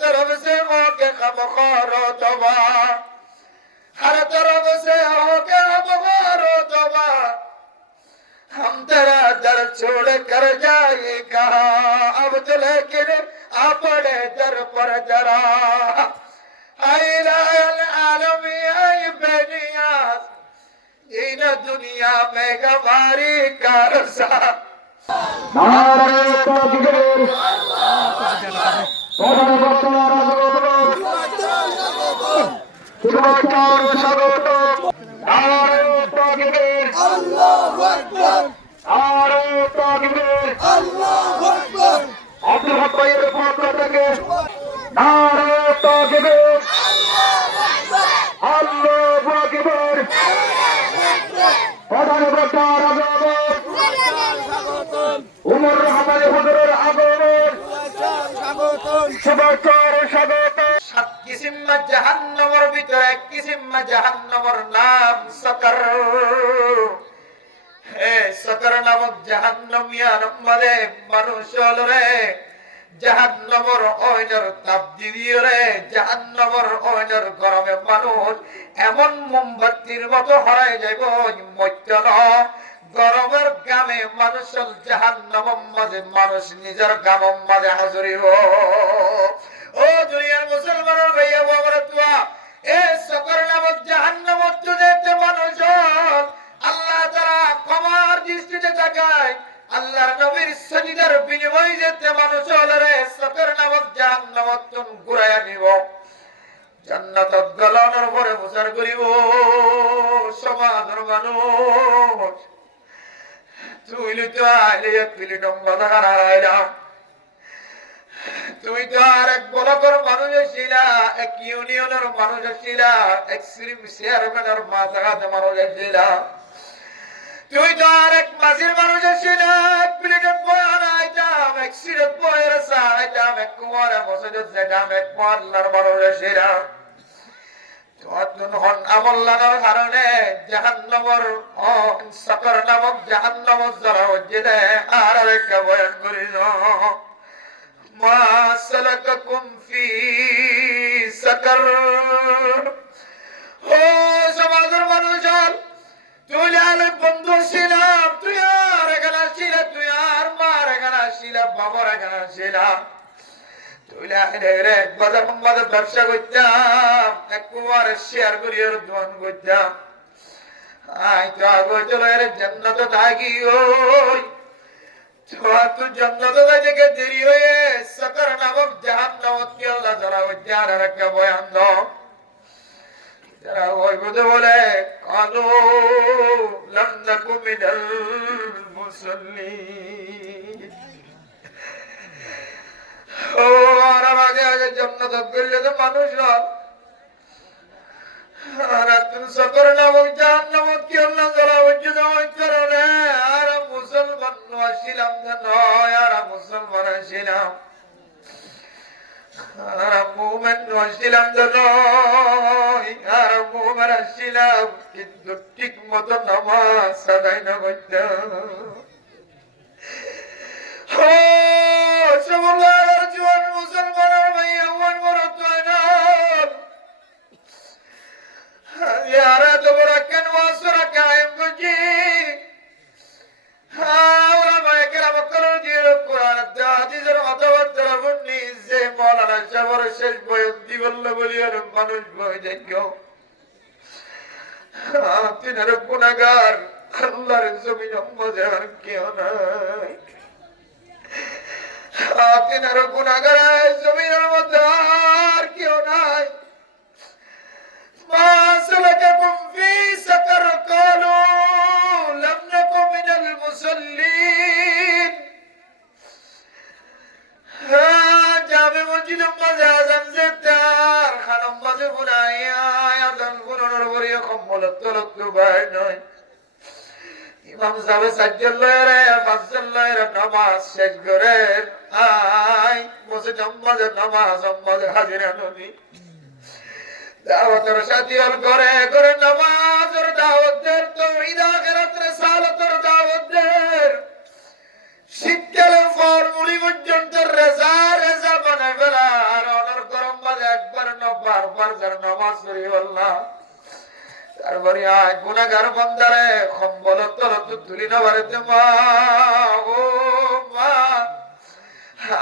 तरफ से हो के गमखारो तौबा, हर तरफ से हो के गमखारो तौबा, हम तेरा दर छोड़ कर जाए कहाँ, अब तो लेकिन अपने दर पर जरा आलमी आई बेनियाज इन दुनिया में गवारी का रसा। नारे तकबीर শুভেচ্ছা ও স্বাগত। নারে তকবীর আল্লাহু আকবার, নারে তকবীর আল্লাহু আকবার, আব্দুল হক ভাইয়ের পক্ষ থেকে নারে তকবীর আল্লাহু আকবার। প্রধান বক্তা রাজা উমর রহমান হুজুরের আগমন শুভেচ্ছা ও স্বাগত। 7 কিসিম জাহান্নামের ভিতরে এক কিসিম জাহান্নামের নাম সকর। হে সকর নামক জাহান্নামিয়ার মধ্যে মানুষ রে জাহান্নামের ওইনের তাপ দিদিও রে জাহান্নামের ওইনের গরমে মানুষ এমন মোমবাতির মতো হারায় যাইব মত্যন গরমের গামে মানুষের জাহান্নামের মাঝে মানুষ নিজের গামের মাঝে হাজরিব। ও দুনিয়ার মুসলমানের ভাইয়া বাবারা তুয়া এ সকর নামক জাহান্নামের তুদেতে মানুষ আল্লাহ তাআলা ক্ষমার দৃষ্টিতে তাকায়। আল্লাহর নবীর সজিদার বিনিময়ে যেতে মানুষ হলরে সকর নামক জাহান্নামের তুন ঘুরাইয়া নিব, জান্নাতত গলানোর পরে প্রচার করিব। সমাজের মানুষ তুই তো আইলে এক প্লেট বাধা হারাইলাম, তুমি তো আর এক ব্লকের মানুষ ছিলা, এক ইউনিয়নের মানুষ ছিলা, এক চেয়ারম্যানের মাথাঘাতে মানুষ ছিলা, তুই তো আর এক মাঝির মানুষ ছিলা, এক প্লেটের বয়া আনাইতাম, এক সিরত বয়ের আনাইতাম, এক কুমারে মসজিদ যেতাম, এক মহল্লার মানুষ ছিলা। আমল্লানোর কারণে জাহান্নামের সকর নামক জাহান্নামের যারা হচ্ছে আর আরেকটা বয়ান করিল। মা সালাকাকুম ফি সাকার। ও সমাজের মানুষ তুই আর বন্ধু ছিলাম, তুই আর এখানে ছিল, তুই আর মার এখানে ছিল, বাবার এখানে ছিল, তুই এক বাজার বাজার ব্যবসা করতাম, এক কুমার শেয়ার করিয়ে দোকান করতাম। আই তো আগে চলো এর জান্নাত থাকি ওই তুই জান্নাত থেকে দেরি হয়ে সকর নামক জাহান্নামত কি আল্লাহ যারা হচ্ছে আর একটা বয়ান দাও। যারা ওই বুঝে বলে কালু লাম নাকু মিনাল মুসাল্লিন। ও আর আগে আগে জান্নাত গেলে তো মানুষ আর তুমি সকর নামক জাহান্নামত কি আল্লাহ যারা হচ্ছে ওই কারণে আর মুসলমান ছিলাম নয়, আর মুসলমান ছিলাম, আর মুমিন ছিলাম নয়, আর মুমিন ছিলাম কিন্তু ঠিক মতো নামাজ আদায় না করতাম। জীবন মুসলমানের ভাইয়া বড় তুই না यारा तो बड़ा कनवासरा कायम गुजी हावरा मायकरा बकरो जीरो कुरान दादी जरा अतवत रबुन्नी से मौलाना शबर शेष बयन दिवल्ला बलियर मानुष बय जाइयो तिनर गुनाहगार अल्लाहर जमीन मजे हर क्यों নাই तिनर गुनाहगार जमीনের মধ্যে আর কেউ নাই। ما سلككم في سقر قالوا لم نكن من المصلين। জামে মসজিদ মাঝে আযান যেতার খানম মাঝে বুনাইয়া আযান বুনানোর পরে কম্বল তলত বাই নয় ইমাম সাহেব সাজ্জাল্লাহরে ফাজ্জাল্লাহরে নামাজ শেষ করে আই মসজিদ মাঝে নামাজ মাঝে হাজিরা নবী দাওয়াতের সাথীর করে করে নামাজের দাওয়াতের তাওহীদ আখিরাতের সালাতের দাওয়াতের শীতকালে ফলমূলি পর্যন্ত রেজা রেজা বানায় ফেলার অনর একবার যার নামাজ পড়ি আল্লাহ তারপরে আয় গুনাহগার বান্দারে কম্বল তলত তুলি না বাড়িতে মা ও মা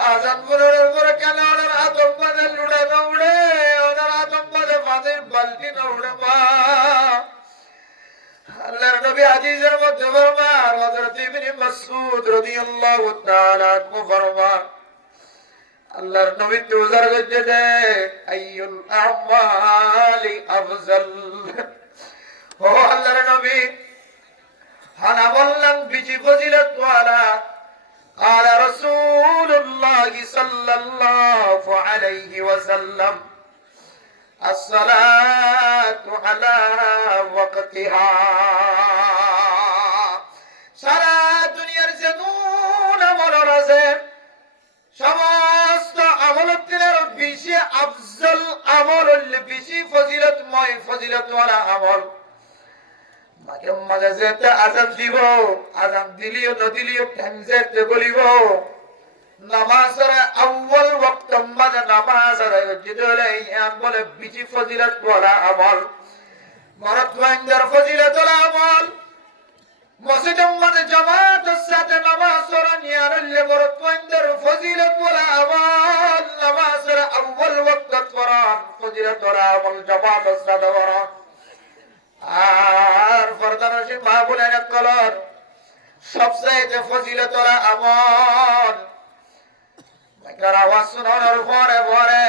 আজান বলার পরে কেন ওনার আতঙ্কবাদের লুড়ে না উড়ে ওনার আতঙ্কবাদের পানির বালতি না উড়ে মা আল্লাহর নবী হাদিসের মধ্যে ফরমান হযরত ইবনে মাসউদ রাদিয়াল্লাহু তাআলা আনহু ফরমান আল্লাহর নবী তুজার গজে আইয়ুল আমালি আফজাল ও আল্লাহর নবী হানা বললাম বিজি ফজিলত ওয়ালা قال رسول الله صلى الله عليه وسلم الصلاة على وقتها সারা দুনিয়ার যে নুন আমল আছে সমস্ত আমলের বেশি আফজল আমল বেশি ফজিলতময় ফজিলতওয়ালা আমল মাঝে মাঝে যেতে আজান দিব আজান দিলিও নদিলিও টাইম যেতে বলিব নামাজের আউয়াল ওয়াক্ত মাঝে নামাজ আদায় দিলে ইয়ান বলে বেশি ফজিলতওয়ালা আমল মরতওয়ান্দার ফজিলতওয়ালা আমল মসজিদের মধ্যে জামাতের সাথে নামাজ পড়া নিয়ারলে মরতওয়ান্দার ফজিলতওয়ালা আমল নামাজের আউয়াল ওয়াক্ত পড়া ফজিলতওয়ালা আমল জামাতের সাথে পড়া আর ফরদানশীল মা বলেন কলর সবচেয়ে ফজিলতওয়ালা আমল মাইকার আওয়াজ শোনানোর পরে পরে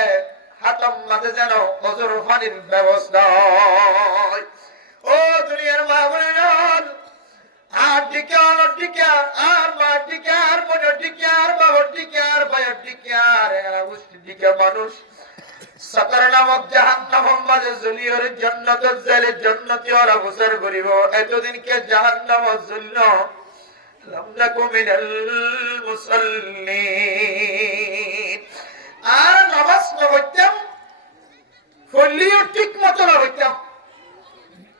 হাতম মাঝে যেন ওজুর পানির ব্যবস্থা হয় ও দুনিয়ার মা বলেন আর টিকা আর মা টিকা আর মনে টিকা আর বাবা টিকা আর ভাইয়ের টিকা আর গোষ্ঠী টিকা মানুষ সাতার নামক জাহান্নাম মাঝে জুলিয়র জান্নাতের জেলে জান্নাতি ওরা বসর করিব এতদিন কে জাহান্নাম জুল্ল লাম নাকু মিনাল মুসাল্লিন আর নামাজ পড়তাম ফলিও ঠিক মতো পড়তাম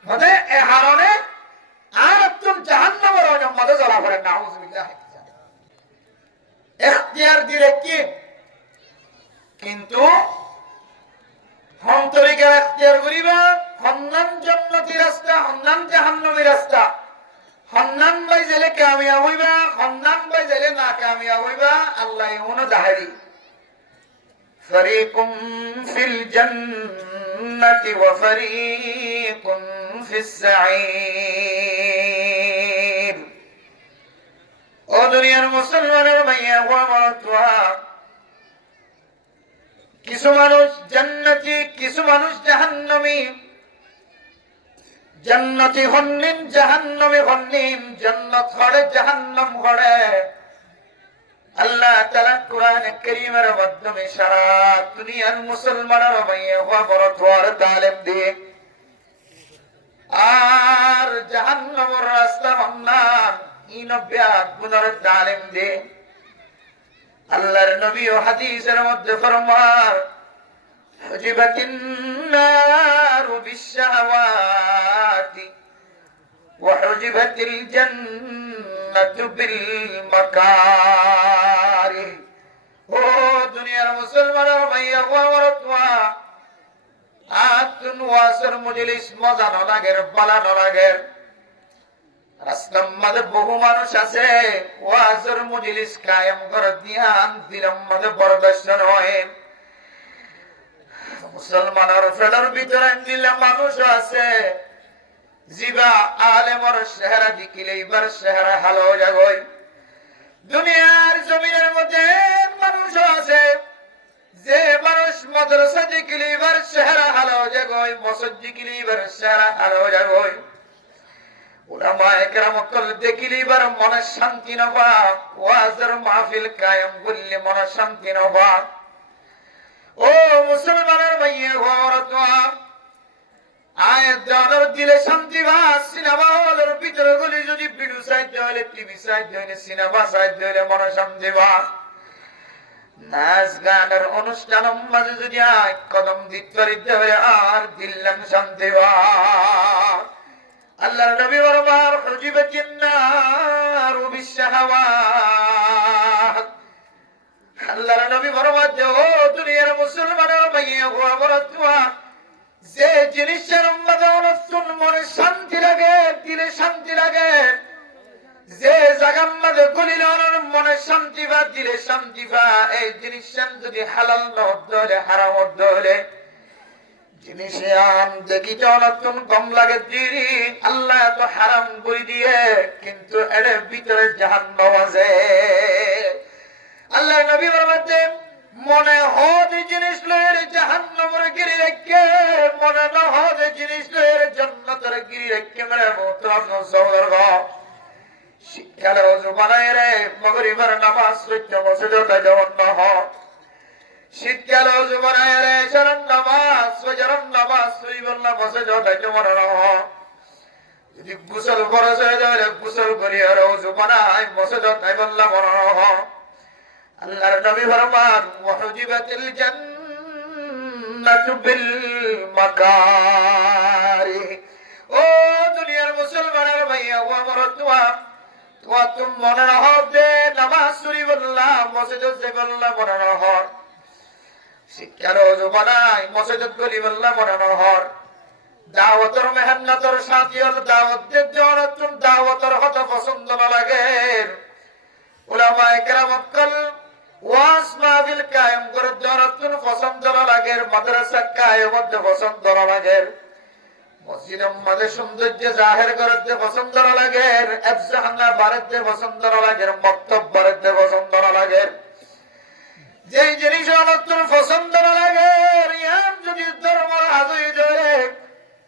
মানে এ হারনে আর একজন জাহান্নামের ওই মাঝে জ্বলা পড়ে নাউজুবিল্লাহ ইখতিয়ার দিলে কি কিন্তু অন্তরিকের এখতিয়ার করিবা হন্নান জান্নাতি রাস্তা হন্নান জাহান্নামী রাস্তা হন্নান বাই জেলে কামিয়াব হইবা হন্নান বাই জেলে না কামিয়াব হইবা আল্লাহ এমন জাহেরি ফরিকুম ফিল জান্নাতি ওয়া ফরিকুম ফিস সাঈর ও দুনিয়ার মুসলমানের মাইয়া ওয়া মাতুয়া কিছু মানুষ জান্নাতি কিছু মানুষ জাহান্নামী জান্নাতি হন্নিন জাহান্নামী হন্নিন জান্নাত হড়ে জাহান্নাম হড়ে আল্লাহ তাআলা কোরআনে কারীমের মাধ্যমে সারা দুনিয়ার মুসলমানের মাইয়া হওয়া বড় তোয়ার তালিম দিয়ে আর জাহান্নামের রাস্তা হন্নান ইনবিয়া গুনার তালিম দিয়ে আল্লাহর নবী ও হাদিসের মধ্যে ফরমান হুজিবাতিন নারু বিশ-শাহাওয়াতি ওয়া হুজিবাতিল জান্নাতু বিল মাকারিহ ও দুনিয়ার মুসলমানের মাইয়া ওয়া আতুন ওয়াসর মজলিস মজা না লাগের বালা না লাগের রাস্তার মাঝে বহু মানুষ আছে ওয়াজের মজলিস কায়েম করে ধ্যান দিলাম মাঝে বরদাস্ত নয় মুসলমানের ফেলার ভিতরে দিলে মানুষ আছে জিবা আলেমর চেহারা দেখিলে এবার চেহারা হালো যাগই দুনিয়ার জমিনের মধ্যে মানুষ আছে যে মানুষ মাদ্রাসা দেখিলে এবার চেহারা হালো যাগই মসজিদ দেখিলে এবার চেহারা হালো যাগই উলামায়ে কেরাম কল দেখিলে এবার মনে শান্তি নবা ওয়াজের মাহফিল কায়েম করলে মনে শান্তি নবা ও মুসলমানের ভাইয়ে ঘরতোয়া আয়াত জানার দিলে শান্তি বা সিনেমা হলের ভিতরে গলি যদি ভিডিও সাইড হলে টিভি সাইড হলে সিনেমা সাইড হলে মনে শান্তি বা নাচ গানের অনুষ্ঠানের মাঝে যদি এক কদম দিতে হলে আর দিল্লাম শান্তি বা আল্লাহর নবী বরবার হুজিবাতিন নারু বিশ-শাহাওয়াত আল্লাহর নবী ফরমাতে ও দুনিয়ার মুসলমানের মাইয়া গোয়া বরতুয়া জিনিসের মনে শান্তি লাগে, দিলে শান্তি লাগে। যে জায়গার মধ্যে গলিল মনে শান্তি বা দিলে শান্তি বা, এই জিনিসের যদি হালাল নহলে হারাম হলে জিনিসে আম দেখিতে অনতুন কম লাগে দিরি। আল্লাহ এত হারাম করে দিয়ে, কিন্তু এর ভিতরে জাহান্নাম আছে। আল্লাহ নবী বলেন মনে হদ জিনিস লয়ের জাহান্নামের গিরি রেখে, মনে না হদ জিনিস লয়ের জান্নাতের গিরি রেখে। মেরে মোহতরম সওদরগণ, শীতকালে ওযু বানায় রে মাগরিবের নামাজ পড়তে মসজিদে যাওয়ার না হয়। শীতকালে ওযু বানায় রে শরণ নামাজ ফজরের নামাজ পড়িবল্লা মসজিদে যাওয়ার না হয়। যদি গোসল ফরজ হয়ে যায় গোসল করি আর ওযু বানায় মসজিদে যাইবল্লা মনে হয়। আল্লাহর নবী ফরমান ওয়াহুজিবাতিল জান্নাতু বিল মাকারি। ও দুনিয়ার মুসলমানের ভাইয়া ও আমার তুমি মনে রাখো যে নামাজ শুরি বললা মসজিদে যে বললা মনে রাখো, শিক্ষার ওযু বানাই মসজিদে গলি বললা মনে রাখো। দাওয়াতের মেহনতের সাথী হল দাওয়াত দেওয়ার তুমি দাওয়াতের হতে পছন্দ না লাগে। উলামায়ে কেরাম কল ওয়াজ মাহফিল কায়েম করে দেওয়ার তুমি পছন্দ না লাগে। মাদ্রাসা কায়েমত পছন্দ না লাগে। মসজিদের মধ্যে সৌন্দর্য জাহের করতে পছন্দ না লাগে। আফজাহানা বাড়তে পছন্দ না লাগে। মক্তব বাড়তে পছন্দ না লাগে। যে জিনিস অনন্তর পছন্দ না লাগে ইয়ার যদি ধর্ম আজই ধরে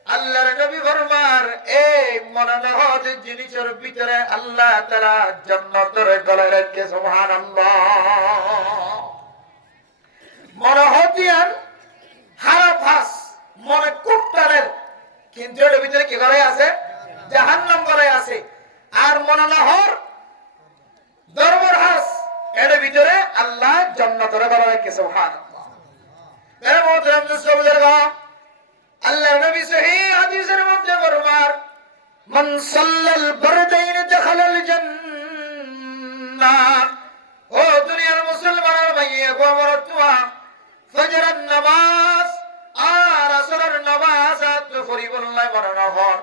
আল্লাহর নবী ফরমান এই মনে না হয় যে জিনিসের ভিতরে আল্লাহ তাআলা জান্নাতের গলায় রাখে। সুবহানাল্লাহ। মনে হতিয়ার হারাফাস মনে কুট্টারের, কিন্তু এর ভিতরে কি করে আছে? জাহান্নাম করে আছে। আর মনে না হর ধর্মের হাস, এর ভিতরে আল্লাহ জান্নাতের গলায় রাখে। সুবহানাল্লাহ। মেরে মোহতরম মুসলিম, আল্লাহর নবী সহিহ হাদিসের মধ্যে ফরমান মান সাল্লাল বারদাইন দাখালাল জান্নাহ। ও দুনিয়ার মুসলমানের ভাইয়া গো আমার তোয়া, ফজরের নামাজ আর আসরের নামাজ তো পরিবর্তন মনে না হয়।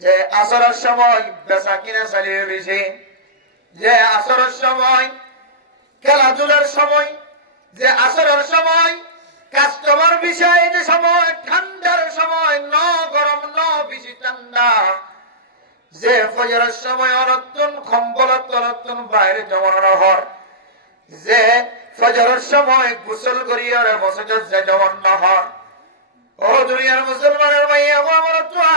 যে আসরের সময় বেচা কিনা চালিয়ে বেশি, যে আসরের সময় খেলাধুলার সময়, যে আসরের সময় কাস্টমার বিষয়, যে সময় ঠান্ডার সময় ন গরম ন বেশি ঠান্ডা, যে ফজরের সময় অনতুন কম্বলত অনতুন বাইরে জমানো হর, যে ফজরের সময় গোসল করিয়া মসজিদে যে জমানো হর। ও দুনিয়ার মুসলমানের ভাইয়া আমার তোয়া,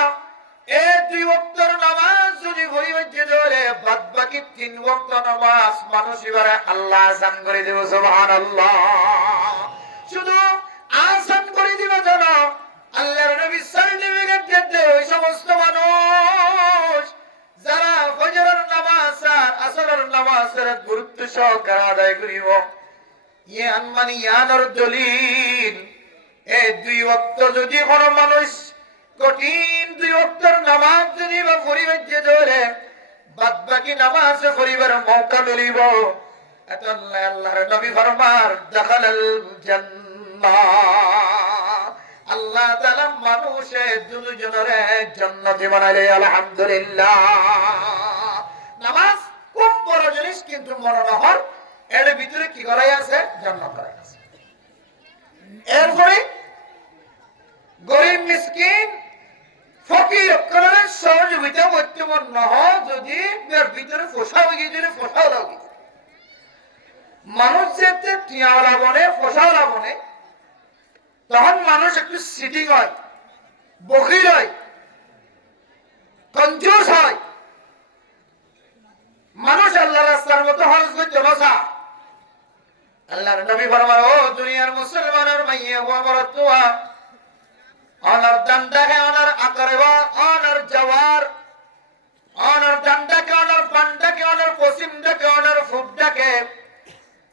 এই দুই ওয়াক্তের নামাজ যদি পরিবর্তে ধরে বাদ বাকি তিন ওয়াক্ত নামাজ মানুষ এবারে আল্লাহ আসান করে দেব। সুবহানাল্লাহ। শুধু আসান করে দিবে যেন আল্লাহর নবী সার্টিফিকেট দিতে ওই সমস্ত মানুষ যারা ফজরের নামাজ আর আসরের নামাজের গুরুত্ব সহকারে আদায় করিব। ইয়ান মানে ইয়ানোর দলিল, এই দুই ওয়াক্ত যদি কোন মানুষ কঠিন দুই ওয়াক্তের নামাজ যদি বা পরিবর্তে ধরে বাদ বাকি নামাজ পরিবার মৌকা মিলিব। এত আল্লাহর নবী ফরমান দাখালাল জান্নাহ। আল্লাহ তাআলা মানুষের দুজনের জান্নাতি বানাইলে আলহামদুলিল্লাহ। নামাজ খুব বড় জিনিস, কিন্তু মনে না হয় এর ভিতরে কি করাই আছে? জান্নাত করাই আছে। এরপরে গরিব মিসকিন ফকির অক্ষরের সহযোগিতা করতে মন না হয় যদি এর ভিতরে ফসাও গিয়ে দিলে ফসাও লাগে। মানুষ যেতে টিয়াওয়ালা বনে ফসাওয়ালা বনে, তখন মানুষ একটু সিটিং হয়, বকির হয়, কঞ্জুস হয়। মানুষ আল্লাহ রাস্তার মতো খরচ করতে বসা। আল্লাহর নবী ফরমান ও দুনিয়ার মুসলমানের মাইয়া ও আমার তোয়া, অনার দান্দাকে অনার আকরেবা অনার জওয়ার অনার দান্দাকে অনার পান্ডাকে অনার পশ্চিমটাকে অনার ফুটটাকে,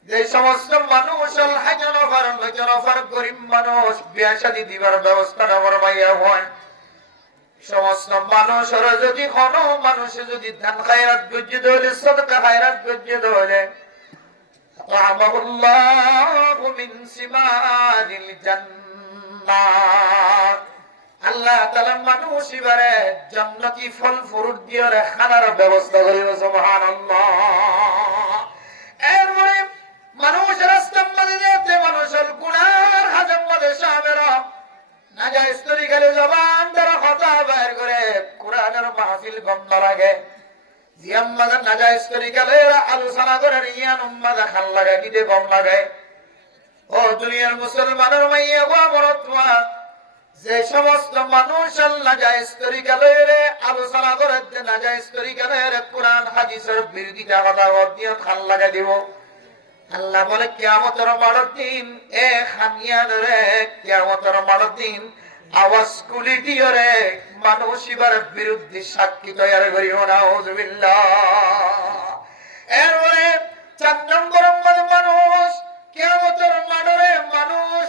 যে সমস্ত মানুষ হাজার গরিব মানুষ বিয়া শাদী দিবার ব্যবস্থা আমার মাইয়া হয়, সমস্ত মানুষের যদি কোনো মানুষে যদি দান খায়রাত গজ্জে দলে সদকা খায়রাত গজ্জে দলে আতামাহুল্লাহু মিন সিমারিল জান্নাহ, আল্লাহ তাআলা মানুষ ইবারে জান্নাতি ফল ফ্রুট দিয়ে খানার ব্যবস্থা করিব সুবহানাল্লাহ। এরপরে মানুষ রাস্তার মধ্যে যেতে মানুষের গুনার হাজার মধ্যে সামেরা নাজায়েজ তরিকালে জবান দ্বারা কথা বের করে কোরআনের মাহফিল বন্ধ লাগে জিয়াম মাঝে নাজায়েজ তরিকালে আলোচনা করে ইয়ান উম্মাদা খাল লাগে কিতে কম লাগে। ও দুনিয়ার মুসলমানের মাইয়া গো মরতমা যে সমস্ত মানুষ নাজায়েজ তরিকালে আলোচনা করে নাজায়েজ তরিকালে কোরআন হাদিসের বিরোধিতা কথা দিয়ে খাল লাগা দিব, আল্লাহ বলে কিয়ামতের মাঠের দিন এ খামিয়ান রে কিয়ামতের মাঠের দিন আওয়াজ কুলি দিয়ে রে মানুষ এবার বিরুদ্ধে সাক্ষী তৈরি করিও না। আউযুবিল্লাহ। এরপরে 4 নম্বর মানুষ কিয়ামতের মাঠে মানুষ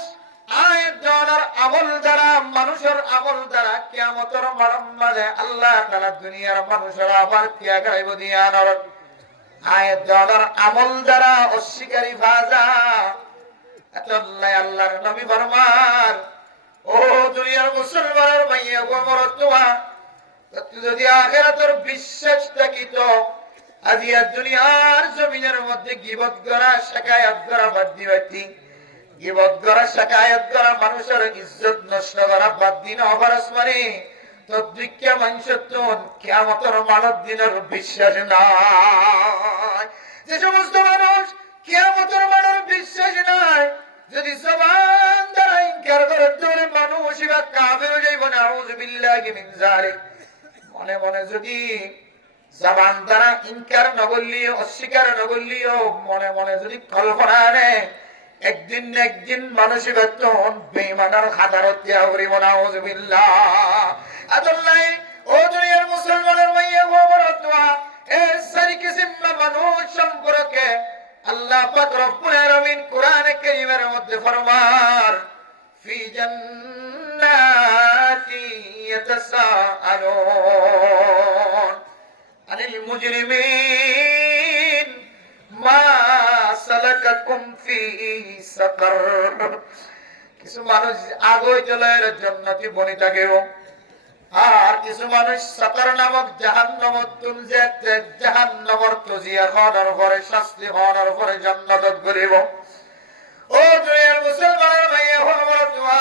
আয়াতের আমল দ্বারা মানুষের আমল দ্বারা কিয়ামতের মাঠে আল্লাহ তাআলা দুনিয়ার মানুষের আবার কিয়া গাইব দিয়ানোর আয়াতের আমল দ্বারা অস্বীকারী ভাজা আল্লাহ আল্লাহর নবী ফরমান ও দুনিয়ার মুসলমানের মাইয়া গো মরতমা তুই যদি আখিরাতের বিশ্বাস থাকিত আজিয়া দুনিয়ার জমিনের মধ্যে গীবত করা শিকায়াত করা বাদ দিবাতি, গীবত করা শিকায়াত করা মানুষের ইজ্জত নষ্ট করা বাদ দিন অবরস মানে তো দুইটা মানুষের তোন কিয়ামতের মানব দিনের বিশ্বাস নাই। যে সমস্ত মানুষ কিয়ামতের মানব বিশ্বাস নাই যদি জবান দ্বারা ইনকার করে তোরে মানুষ ইবা কাফের হয়ে যাইব না। আউযুবিল্লাহি মিন যালিক। মনে মনে যদি জবান দ্বারা ইনকার না করলিও অস্বীকার না করলিও মনে মনে যদি কল্পনা আনে একদিন না একদিন মানুষ বেতন বেঈমানের খাতারত দিয়া করিব না। আউযুবিল্লাহ। আল্লাহ ও দুনিয়ার মুসলমানের মাইয়া গো মরতমা এই সারি কিসিম মানুষ সম্পর্কে আল্লাহ পাক রব্বুল আলামিন কোরআনে কারীমের মধ্যে ফরমান ফি জান্নাতি ইয়াতাসাআলুন আনিল মুজরিমিন মা সালাকাকুম ফি সাকার। কিছু মানুষ আগুই জ্বলের জান্নাতি বনি থাকেও আর কিছু মানুষ সাকার নামক জাহান্নামত তুলছে জাহান্নামর তুজিয়া খাওয়ার পরে শাস্তি খাওয়ার পরে জান্নাতত গরিব। ও দুনিয়ার মুসলমানের ভাইয়া হওয়া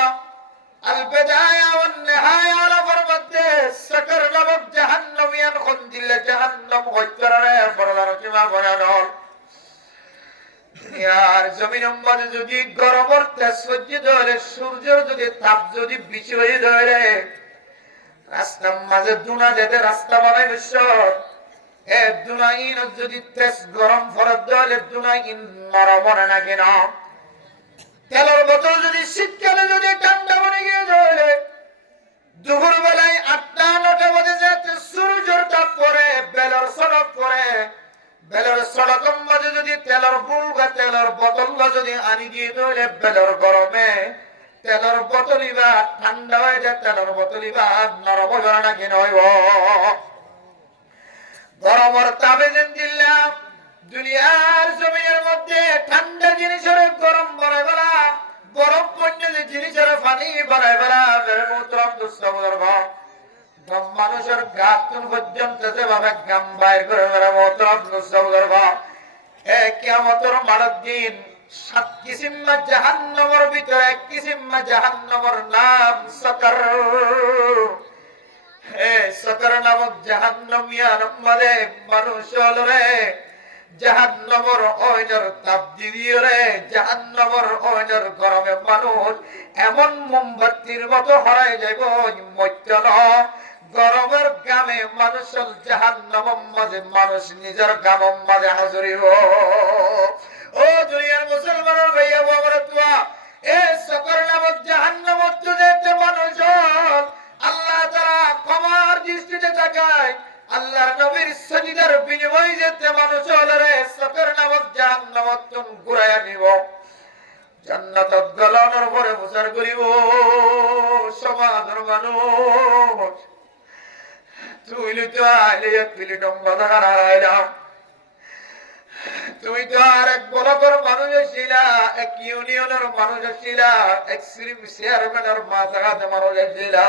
আল বিদায়া ওয়ান নিহায়া আলার মধ্যে সাকার নামক জাহান্নামিয়ান কোন দিলে জাহান্নাম হইতরে পরদার সীমা বনানোর দুনিয়ার জমিনের মধ্যে যদি গরমের তেজ সহ্য ধরে সূর্যের যদি তাপ যদি বেশি হয়ে ধরে রাস্তার মাঝে দুনা যেতে রাস্তা বানাই বিশ্ব এ দুনাইন যদি তেজ গরম ফরত দলে দুনাইন নরম না কেন তেলের বোতল যদি শীতকালে যদি ঠান্ডা বনে গিয়ে ধরে দুপুর বেলায় 8-9 বাজে যেতে সূর্যের তাপ পরে বেলর সড়ক পরে বেলর সড়কের মাঝে যদি তেলের বুলগা তেলের বোতল যদি আনি দিয়ে ধরে বেলর গরমে তেলের বোতলই বা ঠান্ডা হয়ে যায় তেলের বোতলই বা নরম হয়ে না কেন হইব। গরমের তাপে যেন দিলাম দুনিয়ার জমিনের মধ্যে ঠান্ডা জিনিসের গরম বানাই ফেলা বরফ পণ্য যে জিনিসের পানি বানাই ফেলা মূত্রম দুঃসবর মানুষের গাতুন পর্যন্ত যেভাবে গাম বাইর করে ফেলা মূত্রম দুঃসবর এ কিয়ামতের মাঠের দিন 7 কিসিম জাহান্নামের ভিতরে 1 কিসিম জাহান্নামের নাম সাকার। হে সাকার নামক জাহান্নামিয়ার মধ্যে মানুষ হলরে জাহান্নামের ওইনের তাপ দিয়ে রে জাহান্নামের ওইনের গরমে মানুষ এমন মোমবাতির মতো হরাই যাইব মত্যল গরমের গামে মানুষের জাহান্নামের মাঝে মানুষ নিজের গামের মাঝে হাজরিব। ও দুনিয়ার মুসলমানের ভাইয়া বাবারা তুয়া এ সাকার নামক জাহান্নামত যেতে মানুষ আল্লাহ তাআলা ক্ষমার দৃষ্টিতে তাকায় আল্লাহর নবীর সজিদার বিনিময়ে যেতে মানুষ হলরে সাকার নামক জাহান্নামত ঘুরাইয়া নিব জান্নাতত গলানোর পরে প্রচার করিব। সমাজের মানুষ তুই তো আইলে 1 প্লেট বাধা হারাইলাম, তুমি তো আর এক ব্লকের মানুষ ছিলা, এক ইউনিয়নের মানুষ ছিলা, এক চেয়ারম্যানের মাথাঘাতে মানুষ ছিলা।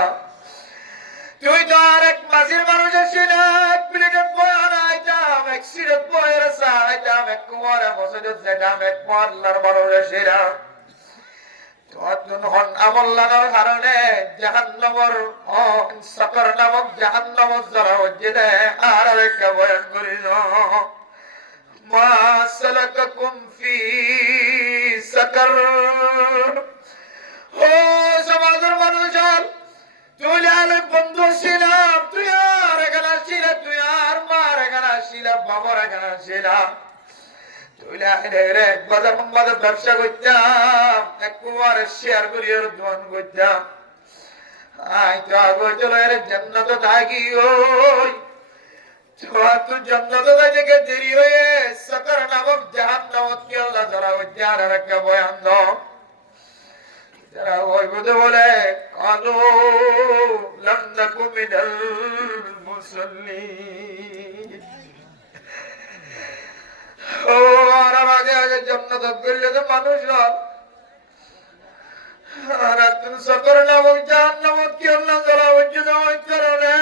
তুই তো আর এক মাঝির মানুষ আসিল, এক প্লেটের বয়া আনাইতাম, এক সিরের বয়ের চাইতাম, এক কুমারে মসজিদের যেতাম, এক মহল্লার মানুষ আসিল। আমল্লানোর কারণে জাহান্নামর সাকর নামক জাহান্নামর যারা হচ্ছে আর একটা বয়ান করিল। মা সালাকাকুম ফি সাকর। ও সমাজের মানুষ, তুই আর বন্ধু ছিলাম, তুই আর এখানে ছিল, তুই আর মার এখানে ছিল, বাবার এখানে ছিল, তুই এক বাজার বাজার ব্যবসা করতাম, একবারে শেয়ার করি দোকান করতাম। আই তো আগে চলো এর জান্নাত থাকি, ওই তুই জান্নাত থেকে দেরি হয়ে সাকর নামক জাহান্নামত কি আল্লাহ যারা হচ্ছে আর একটা বয়ান দাও। যারা ওই বুঝে বলে কালো লাম নাকু মিনাল মুসাল্লিন। ও আর আগে আগে জান্নাত গেলে তো মানুষ আর তুমি সাকর নামক জাহান্নামত কি আল্লাহ যারা হচ্ছে ওই কারণে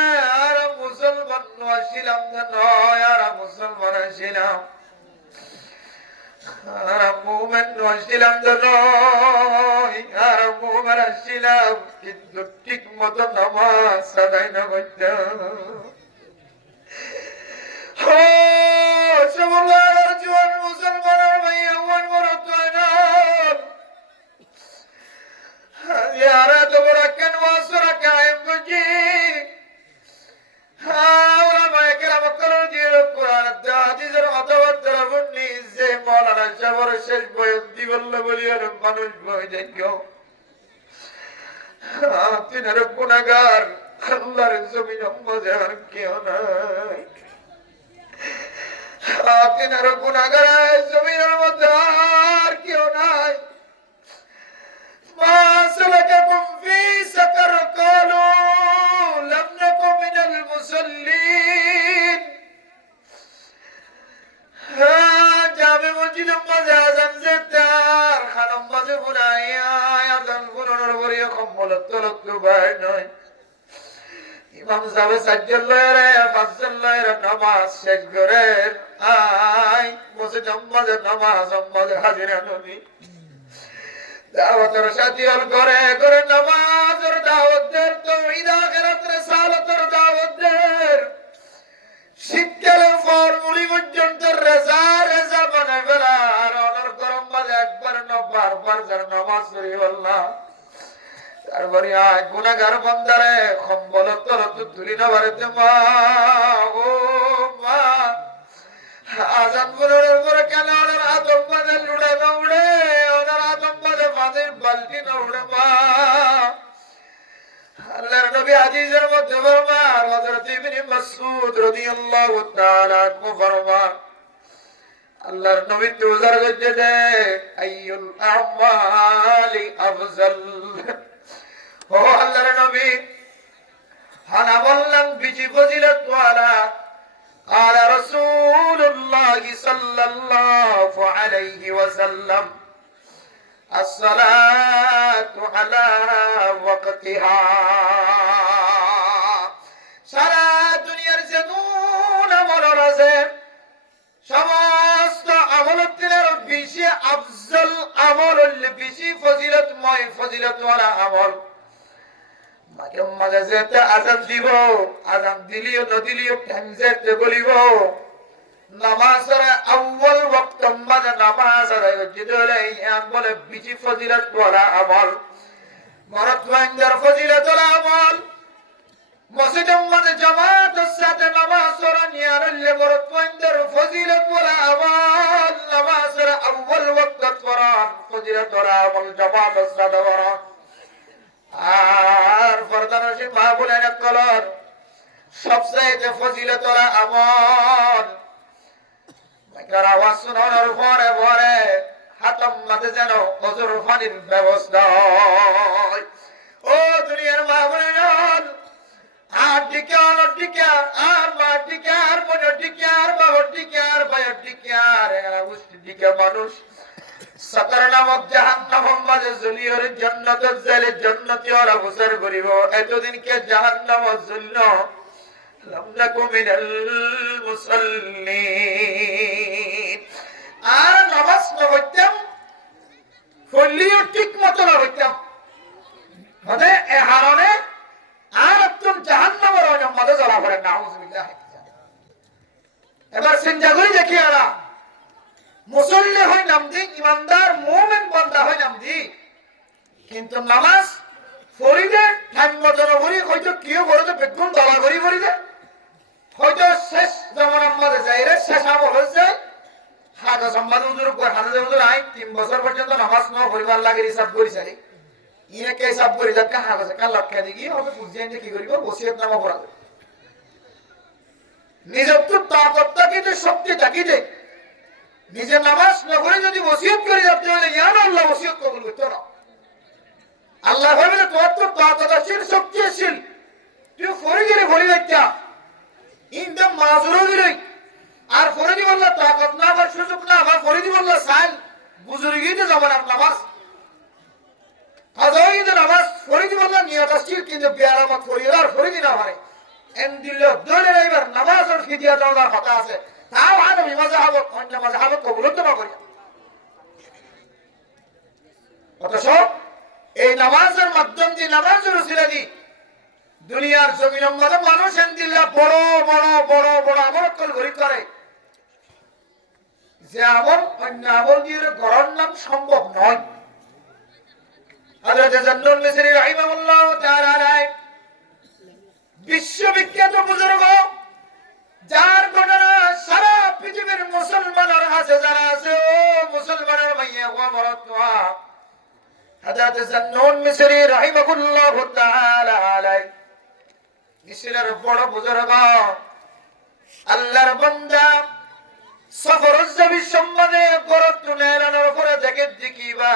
আর মুসলমান আসিলাম নয়, আর মুসলমান আসিলাম, আর মুমিন আসিলাম নয়, আর মুমিন আসিলাম, কিন্তু ঠিক মতো নামাজ আদায় না করতাম। জীবন মুসলমানের ভাইয়া বড় হয় না, यारा तो बड़ा कनवासरा कायम बुझी। हाँ उरा मैं क्या बकरो जीरो कुरान दादी जर अतवत तरबुन्नी से मौलाना शबर शेष बोयंती बल्ला बोली और मनुष बोय जाएंगे। हाँ तीनर गुनागार अल्लाह ज़मीन मज़े हर क्यों ना। हाँ तीनर गुनागार ज़मीन मज़े हर क्यों ना। ما سلككم في سقر قالوا لم نكن من المصلين। جامع مسجد مزازم زتار خانم مزه بنایا یادن بنور بریه کمولت تلت باینای ইমাম সাহেব সাজ্জাল্লাহরে ফাজল্লাহরে নামাজ শেষ করে আই মসজিদ মসজিদ নামাজ মসজিদ হাজিরা নবী দাওয়াতের সাথীর ঘরে ঘরে নামাজের দাওয়াত দের, তাওহীদ আখিরাত রিসালাতের দাওয়াত দের, শীতকালে ফলমূলি পর্যন্ত রেজা রেজা বানাই ফেলা, আর ওনার গরম বাজে একবার না বারবার যার নামাজ পড়ি আল্লাহ। তারপরে আয় গুনাহগার বান্দারে কম্বলের তলত তুলি না বাড়িতে মা, ও মা আজান গুলোর পরে কেন ওনার আদম বাজে লুড়ে না উড়ে, ওনার আদম বাজে পানির বালতি না উড়ে মা। আল্লাহর নবী হাদিসের মধ্যে ফরমান, হযরত ইবনে মাসউদ রাদিয়াল্লাহু তাআলা আনহু ফরমান, আল্লাহর নবী তুজার গজে দে আইয়ুল আমালি আফজাল। ও আল্লাহর নবী হানা বললাম বিজি ফজিলত ওয়ালা قال رسول الله صلى الله عليه وسلم الصلاة على وقتها। সারা দুনিয়ার যেমন আমল আছে সমস্ত আমলের বেশি আফজল আমল হল বেশি ফজিলতময় ফজিলতওয়ালা আমল। মাঝে মাঝে যেতে আজান দিব, আজান দিলিও নদিলিও টাইম যেতে বলিব, নামাজের আউয়াল ওয়াক্ত মাঝে নামাজ আদায় করতে ইয়ান বলে বেশি ফজিলতওয়ালা আমল। মরতওয়াঙ্গার ফজিলতওয়ালা আমল মসজিদের মধ্যে জামাতের সাথে নামাজ পড়া ইয়ান হল মরতওয়াঙ্গার ফজিলতওয়ালা আমল। নামাজের আউয়াল ওয়াক্ত পড়া ফজিলতওয়ালা আমল জামাতের সাথে পড়া। আর ফরদানশীল মা বলেন কলর সবচেয়ে ফজিলতওয়ালা আমল। মাইকার আওয়াজ শোনানোর পরে পরে হাতম মাঝে যেন ওজুর পানির ব্যবস্থা হয়। ও দুনিয়ার মা বলেন আর টিকে আর টিকে আর মা টিকে আর বোন টিকে আর বাবা টিকে আর ভাই টিকে আর উষ্টি টিকে মানুষ সাকার নামক জাহান্নামের মাঝে জুলিয়র জান্নাতের জেলে জান্নাতি ওরা বসর করিব এতদিনকে জাহান্নাম জুল্ল লাম নাকু মিনাল মুসাল্লিন আর নামাজ না পড়তাম ফলিও ঠিক মতো না পড়তাম মানে এ হারনে আর তুম জাহান্নামের মাঝে জ্বলা পড়ে নাউজুবিল্লাহ এবার চিন্তা করি দেখি আরা মুসল্লি হয় নাম দি ইমানদার মুমিন বান্দা হয় নাম দি কিন্তু নামাজ পড়িলে টাইম মতো না পড়ি হয়তো কিও করে তো বেগুন দলা করি পড়িলে হয়তো শেষ জামানার মাঝে যাই রে শেষ আমল হয়ে যায় হাজা সম্বাদ হুজুর উপর হাজা হুজুর আই 3 বছর পর্যন্ত নামাজ না পড়িবার লাগে হিসাব করি সারি ইয়ে কে হিসাব করি যাক হাজা কাল লক্ষ্য দিগি হবে বুঝিয়ে কি করিব ওসিয়ত নামা পড়া নিজের তো তাকত থাকিতে শক্তি থাকিতে নিজে নামাজ না পড়ে যদি ওসিয়ত করে যাতে হলে ইয়ান আল্লাহ ওসিয়ত কবুল করতে না আল্লাহ বলে তোর তো তাকত আছে শক্তি আছে তুই পড়ে গেলে পড়ে যাচ্ছা ইনদম মাজুর দিলে আর পড়ে দিব আল্লাহ তাকত না আর সুযোগ না আর পড়ে দিব আল্লাহ সাল বুজুর্গিতে জামানার নামাজ আজাইদ নামাজ পড়ে দিব আল্লাহ নিয়ত আছে কিন্তু বিয়ারামত পড়ে আর পড়ে দিনা পারে এন্দিল দলে রাইবার নামাজ আর ফিদিয়া দেওয়ার কথা আছে তাও আনো মাযহাব অন্য মাযহাব কবুল তো না করি অথচ এই নামাজের মাধ্যম দিয়ে নামাজের উসিলা দি দুনিয়ার জমিনের মধ্যে মানুষ এন্দিল্লাহ বড় বড় বড় বড় আমল করে যে আমল অন্য আমল দিয়ে গড়ার নাম সম্ভব নয় হযরত জান্নুল মিসরি রাহিমাহুল্লাহ তাআলা বিশ্ববিখ্যাত বুজুর্গ যার ঘটনা সারা পৃথিবীর মুসলমানের কাছে যারা আছে ও মুসলমানের মাইয়া ওয়া মরাতওয়া হযরত জান্নুল মিসরি রাহিমাহুল্লাহ তাআলা আলাইহি মিসরের বড় বুজুর্গ আল্লাহর বান্দা সফরজ যাবি সম্মানে গরতুনে এলানোর উপরে দেখে দেখিবা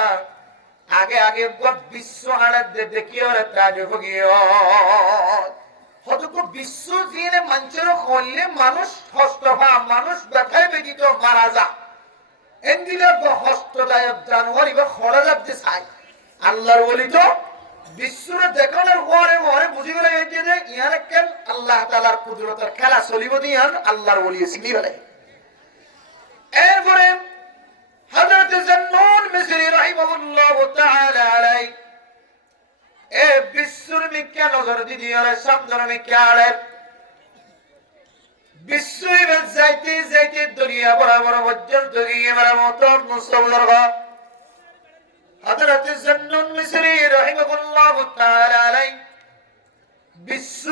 আগে আগে বিশ্ব হাড়াত দেখিও রে তাজে ভগিও হয়তো বিশ্ব জিনে মানুষের হলে মানুষ হস্তভা মানুষ ব্যথায় বেদিত মারা যা এন্দিলে হস্তদায়ক জানুয়ারি বা খরা যাচ্ছে চাই আল্লাহর বলি তো বিশ্বরে দেখানোর পরে পরে বুঝি গেলে যে ইয়ার কেন আল্লাহ তাআলার কুদরতের খেলা চলিব দিয়ান আল্লাহর বলি চিনি বলে এরপরে হযরত জান্নুল মিসরি রাহিমাহুল্লাহ তাআলা আলাইহি এ বিশ্বর মিক্কা নজর দিদিয়ার সামনে মিক্কা আলে বিশ্বইবে যাইতে যাইতে দুনিয়া বরাবর পর্যন্ত গিয়ে মেরামত মুসলমানদের হযরত জান্নুল মিসরি রাহিমাহুল্লাহ তাআলা আলাইহি বিশ্ব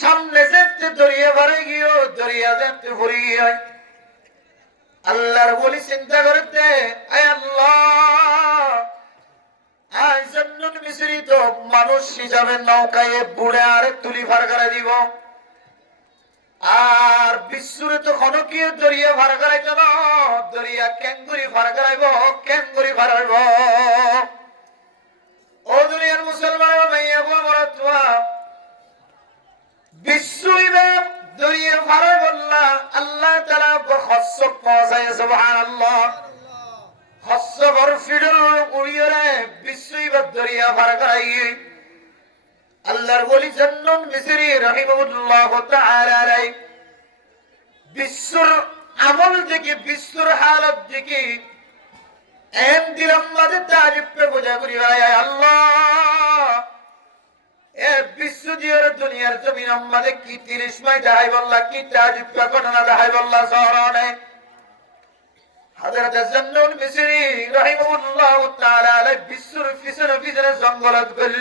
সামনে যেতে দরিয়া ভরে গিয়ে দরিয়া যেতে ভরে গিয়ে আল্লাহর বলি চিন্তা করতে আয় আল্লাহ আজ জান্নুল মিসরি তো মানুষ হিসাবে নৌকায় বুড়ে আর তুলি ভার করে দিব আর বিশ্বরে তো খনকিয়ে দরিয়া ভার করাইতো না দরিয়া ক্যাঙ্গুরি ভার করাইব ক্যাঙ্গুরি ভারাইব ও দুনিয়ার মুসলমানের মাইয়া গো মরাতওয়া বিশ্বইবে দরিয়া ভারাই বললা আল্লাহ তাআলা খসক পৌঁছায় সুবহানাল্লাহ খসগর ফিডল উড়িয়ে বিশ্বইবে দরিয়া ভার করাই আল্লাহর ওলি জান্নুল মিসরি রাহিমাহুল্লাহ তাআলা আলাইহি বিশ্বর আমল দেখি বিশ্বর হালত দেখি এম দিলাম মাঝে তারিফ পে বোঝা করি আল্লাহ এ বিশ্ব দিয়ার দুনিয়ার জমিন আমাদের কি 30 মাই দেখাই বললা কি তারিফ পে ঘটনা দেখাই বললা শহরনে হযরত জান্নুল মিসরি রাহিমাহুল্লাহ তাআলা আলাইহি বিশ্বর পিছনে জঙ্গলত গেল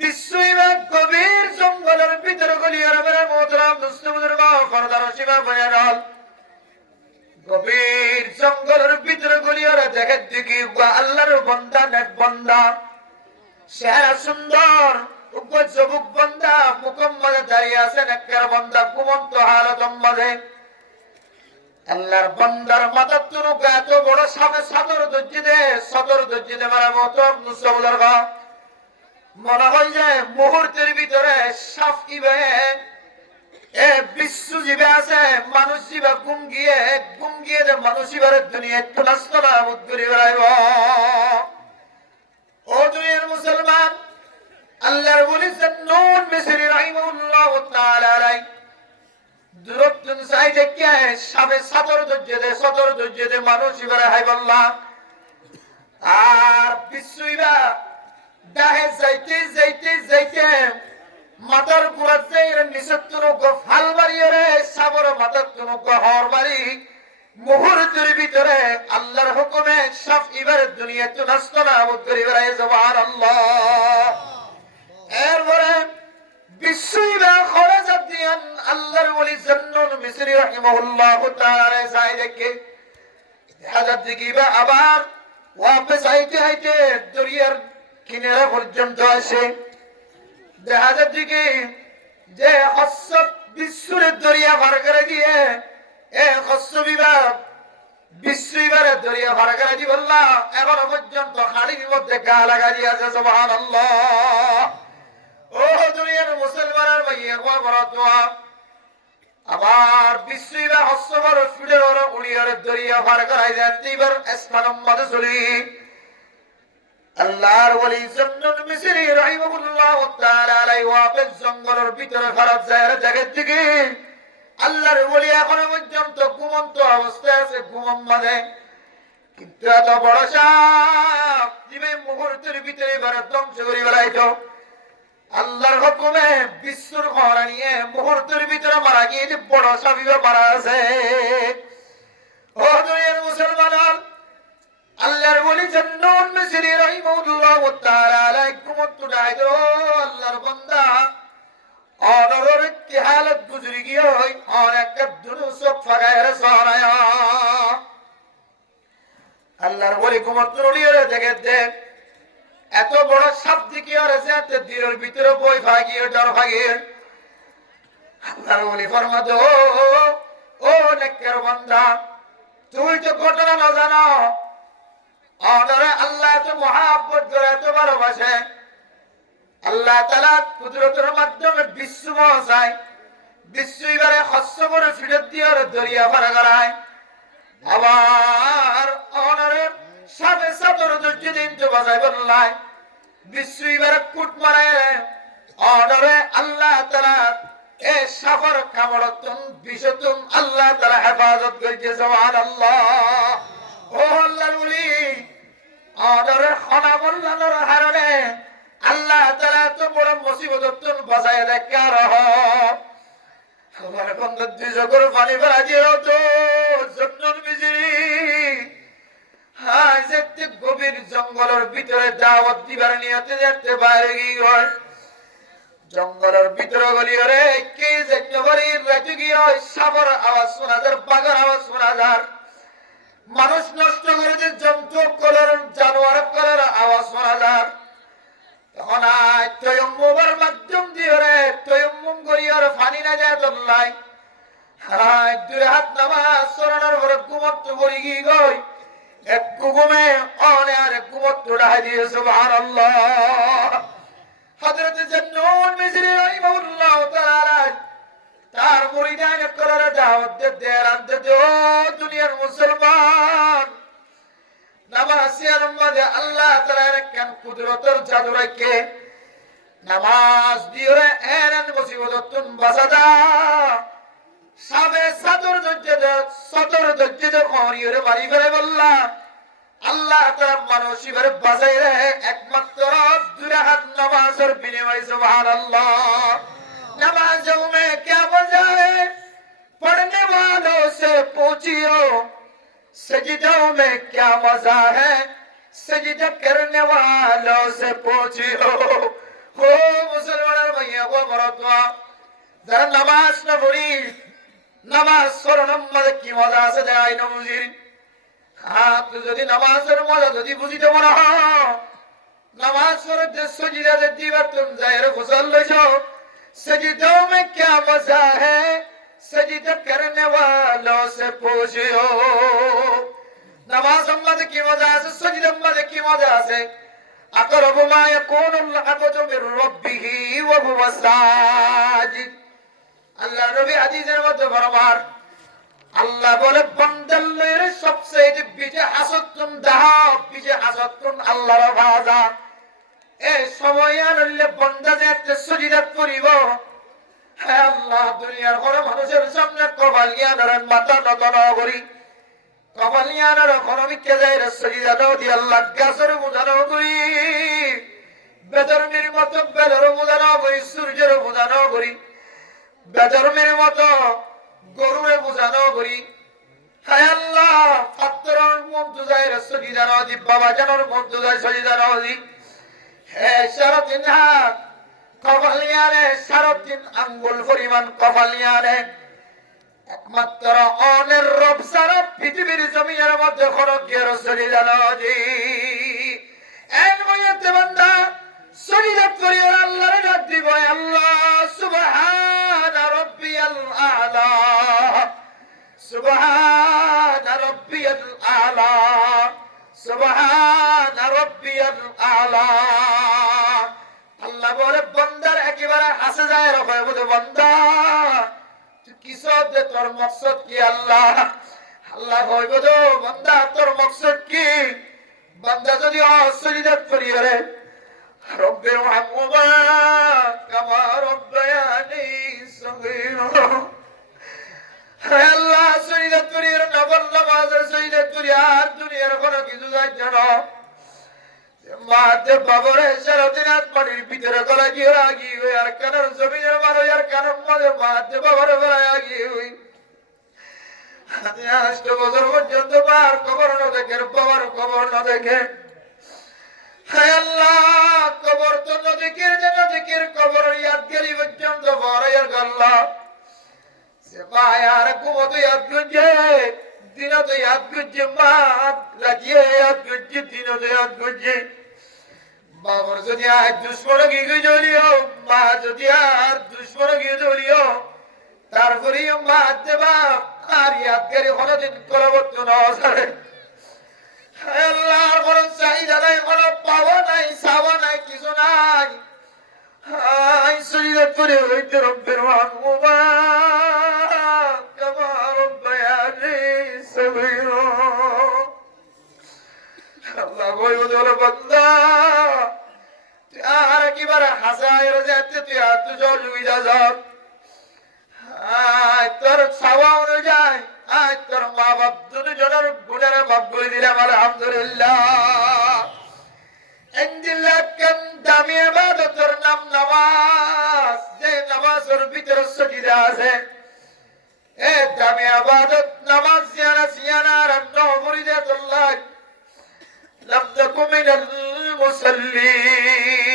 বিশ্বইবা গভীর জঙ্গলের ভিতরে গলিয়ার মেরে মোহতরাম দুস্তমুদের ফরদার সীমা বয়ান গভীর জঙ্গলের ভিতরে গলিয়ার দেখে দেখি আল্লাহর বান্দা নেক বান্দা চেহারা সুন্দর যুবক বান্দা মুকম্মল দাঁড়িয়ে আছে নেককার বান্দা ঘুমন্ত হালতম মাঝে আল্লাহর বান্দার মাথার তুরু এত বড় সামনে সদর দজ্জিদে মারা মতো মুসলমানের গা মনে হয় যে মুহূর্তের ভিতরে সাফ ইবে এ বিশ্ব জীবে আছে মানুষ জীবা গুঙ্গিয়ে গুঙ্গিয়ে যে মানুষ জীবের দুনিয়া একটু নষ্ট না মুদ্দুরি বেড়াইব ও দুনিয়ার মুসলমান আল্লাহর বলেছেন নুন মিসরি রাহিমাহুল্লাহু তাআলা আলাই দুরুদ্দিন সাইদে কে সাবে সদর দজ্জে মানুষ জীবের হাইবাল্লাহ আর বিশ্বইবা দাহে যাইতে মাথার গুড়া যাইরে নিচের তুনুক ফাল মারিয়ে সাবর মাথার তুনুক হর মারি মুহূর্তের ভিতরে আল্লাহর হুকুমে সব ইবার দুনিয়া তো নষ্ট না করে বেড়ায় সুবহানাল্লাহ এরপরে বিশ্বইবা খরাজাত দিয়ান আল্লাহর ওলি জান্নুন মিসরি রাহিমাহুল্লাহু তাআলা সাইদকে হাজার দিকিবা আবার ওয়াপস আইতে দরিয়ার কিনারা পর্যন্ত আসে দেখা যাচ্ছে যে হস্য বিশ্বরের দরিয়া ভার করে দিয়ে এ হস্য বিভাগ বিশ্বইবারের দরিয়া ভার করে দিয়ে বললাম এখনো পর্যন্ত খালির মধ্যে গা লাগা দিয়েছে সুবহানাল্লাহ ও দুনিয়ার মুসলমানের ভাইয়ের বড় আবার বিশ্বইবা হস্যবর ফিডের উড়িয়ার দরিয়া ভার করাই যাচ্ছে এবার ইসলাম মধ্যে চলি আল্লাহর ওলি জান্নুন মিসরি রাহিমাহুল্লাহু তাআলা আলাইহি ওয়াফিস জঙ্গলের ভিতরে খারাপ যায় জায়গা থেকে আল্লাহর ওলি এখনো পর্যন্ত ঘুমন্ত অবস্থায় আছে ঘুম মানে কিন্তু এত বড় সাপ জীবে মুহূর্তের ভিতরে এবার ধ্বংস করে বেড়াইতো আল্লাহর হুকুমে বিশ্বর খরা নিয়ে মুহূর্তের ভিতরে মারা গিয়ে বড় সাপিবা মারা আছে ও দুনিয়ার মুসলমান আল্লাহর ওলি জান্নুন মিসরি রাহিমাহুল্লাহু তাআলা আলাইহি কুমতু দাইদো আল্লাহর বান্দা অনরর কি হালত গুজরি গিয়ে হই অনেক দুরুস ফাগায়ের সরায়া আল্লাহর ওলি কুমতু রলিয়ে দেখে এত বড় শব্দ কি আর আছে এত দিলের ভিতরে বই ভাগিয়ে ডর ভাগিয়ে আল্লাহর ওলি ফরমাতো ও নেককার বান্দা তুই তো ঘটনা না জানো অনরে আল্লাহ এত মহাব্বত করে এত ভালোবাসে আল্লাহ তাআলা কুদরতের মাধ্যমে বিশ্ব মহাশয় বিশ্বইবারে হস্য করে ফিরত দিয়ে দরিয়া পার করায় আবার অনরে সাবে সদর দিন তো বাজাই বললাই বিশ্বইবারে কুট মারে অনরে আল্লাহ তাআলা এ সাফর কামড়তুন বিশতুন আল্লাহ তাআলা হেফাজত করেছে সুবহানাল্লাহ ও আল্লাহর ওলি অনরে খনা বললার হারনে আল্লাহ তাআলা তো বড় মুসিবততুন বাজায় রাখা রহ আমার বন্ধু দুজগর পানি ভরা দিও তো জান্নুন মিসরি হ্যাঁ যেতে গভীর জঙ্গলের ভিতরে দাওয়াত দিবার নিয়তে যেতে বাইরে গিয়ে জঙ্গলের ভিতরে গলি রে কে জান্নবরি রাতে গিয়ে সাবর আওয়াজ শোনা যায় বাঘের আওয়াজ শোনা যায় মানুষ নষ্ট করে যে জন্তু কলার জানোয়ার কলার আওয়াজ শোনা যায় তখন তয়ম্মুমের মাধ্যম দিয়ে রে তয়ম্মুম করি আর পানি না যায় দল্লাই হ্যাঁ দুই হাত নামাজ সরানোর পরে ঘুমত্ব করি গিয়ে গই এক ঘুমে অনে আর ঘুমত্ব ডাই দিয়ে সুবহানাল্লাহ হযরত জান্নুন মিসরি রাহিমাহুল্লাহু তাআলা তার মুরিদান করার দাওয়াত দে ও দুনিয়ার মুসলমান নামাজের মধ্যে আল্লাহ তাআলার কেন কুদরতের জাদু রাখে নামাজ দিয়ে এরান মুসিবততুন বাসাদা সাবে সদর দজ্জে করিয়ে বাড়ি ফেলে বললা আল্লাহ তাআলা মানসিবের বাঁচাই রে একমাত্র দুই রাকাত নামাজের বিনিময়ে সুবহানাল্লাহ नमाजों में क्या मजा है पढ़ने वालों से पूछियो सजदों में क्या मजा है सजदा करने वालों से पूछियो हो मुसलमान भैया को मरतवा जरा नमाज न पढ़ी नमाज पढ़ने में की मजा से जाए न बुझी हाँ तो यदि नमाजेर मजा यदि बुझिते मना नमाज पढ़ते सजदा दे दिबा तुम जाहिर गुसल लइছো सजदों में क्या मजा है सजदा करने वालों से पूछियो नमाज मत की मजा से सजदा मत की मजा से अकरबु मा यकूनु अल-अब्दु मिर रब्बिही व हुवा साजिद আল্লাহ নবী হাদিসের মধ্যে ফরমান আল্লাহ বলে বান্দার লইরে সবচেয়ে বেশি হাসতুন দাহা বেশি হাসতুন আল্লাহর ভাজা এই সময় আনলে বান্দা যে সুজুদাত করিব হে আল্লাহ দুনিয়ার কোন মানুষের সামনে কপালিয়ানের মাথা নত না করি কপালিয়ানের কোনমিকে যায় সুজুদা দাও দি আল্লাহ গাছের বুঝানো করি বেদরমির মতো বেদর বুঝানো করি সূর্যের বুঝানো করি বেদরমির মতো গরুরে বুঝানো করি হায় আল্লাহ পাত্রর মধ্যে যায় সুজুদা দাও দি বাবা জানোর মধ্যে যায় সুজুদা দাও দি হে সারাদিন হাত কপালিয়ানে সারাদিন আঙ্গুল পরিমাণ কপালিয়ানে একমাত্র অনের রব সারা পৃথিবীর জমিনের মধ্যে খরচ দিয়ে সুজুদা দাও দি এক ময়তে বান্দা সুজুদা করি আল্লাহর ডাক দিব আল্লাহ সুবহান রাব্বিয়াল আলা সুবহান রাব্বিয়াল আলা সুবহান রাব্বিয়াল আলা আল্লাহ বলে বান্দার একেবারে হাসে যায় রকম বলে বান্দা তুই কিসব দে তোর মকসদ কি আল্লাহ আল্লাহ কইব তো বান্দা তোর মকসদ কি বান্দা যদি অসুবিধা করি রে রব্বে রহমুমা কামা রব্বায়ানি সগীরা আল্লাহ সুজুদা করি নফল নামাজ সুজুদা করি আর দুনিয়ার কোনো কিছু যায় জানো মাতে বাবরে সারাদিন পানির ভিতরে গলা গিয়ে আগি হই আর কানের জমিনের মারো আর কানের মাঝে মাতে বাবরে গলায় আগি হই 8 বছর পর্যন্ত বার কবর না দেখে বাবার কবর না দেখে হায় আল্লাহ কবর তো নদীকে নদীকে কবর ইয়াদ গেলি পর্যন্ত বড় আর গল্লা সে পায়ার কুমতো ইয়াদ গুজে দিন তো ইয়াদ গুজে মা রাজিয়ে ইয়াদ গুজে দিন তো ইয়াদ গুজে বাবার যদি আর দুশ্মন গিয়ে জ্বলিও মা যদি আর দুশ্মন গিয়ে জ্বলিও তারপরে মা দেবা আর ইয়াদ গেলি কোনদিন করবর্তন অসারে আল্লাহর কোন চাহিদা নাই কোন পাওয়া নাই চাওয়া নাই কিছু নাই আই সুজুদা করে হইতে রব্বের রহমুমা কামা রব্বায়ানি সগীরা আল্লাহ কইবো বলে বান্দা তুই আর একেবারে হাসায়ের যাতে তুই আর তুই জলুইদা যাও তোর চাওয়া অনুযায়ী আজ তোর মা বাপ দুজনের গুণের মাফ করে দিলাম আলহামদুলিল্লাহ কেন দামি ইবাদতের নাম নামাজ যে নামাজের ভিতরে সুজুদা আছে এ দামি ইবাদত নামাজ জিয়ারা সিয়ানা রান্ন মুরিদাতুল্লাহ লাম তাকু মিনাল মুসাল্লিন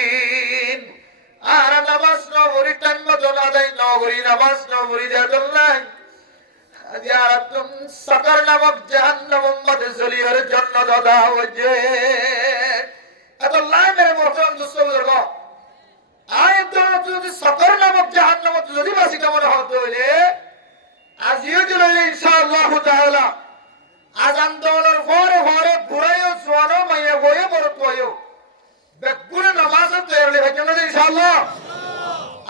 আর নামাজ নগরী টাইম মতো আদায় নগরী নামাজ মুরিদাতুল্লাহ জিয়ারাতুন সাকার নামক জাহান্নাম উম্মতে জলিয়ার জন্য দাদা হইছে এত লাই মেরে মোহতরম দোস্ত বুজুর্গ আয়াত যদি সাকার নামক জাহান্নাম যদি বাসি কেমন হতে হইলে আজিও দিল ইনশাআল্লাহ তাআলা আজান দওয়ার পরে পরে বুড়াইও সোয়ানো মাইয়া গয়ে বড় তোয়ো বেগুনে নামাজ তৈরি হয়ে যাবে ইনশাআল্লাহ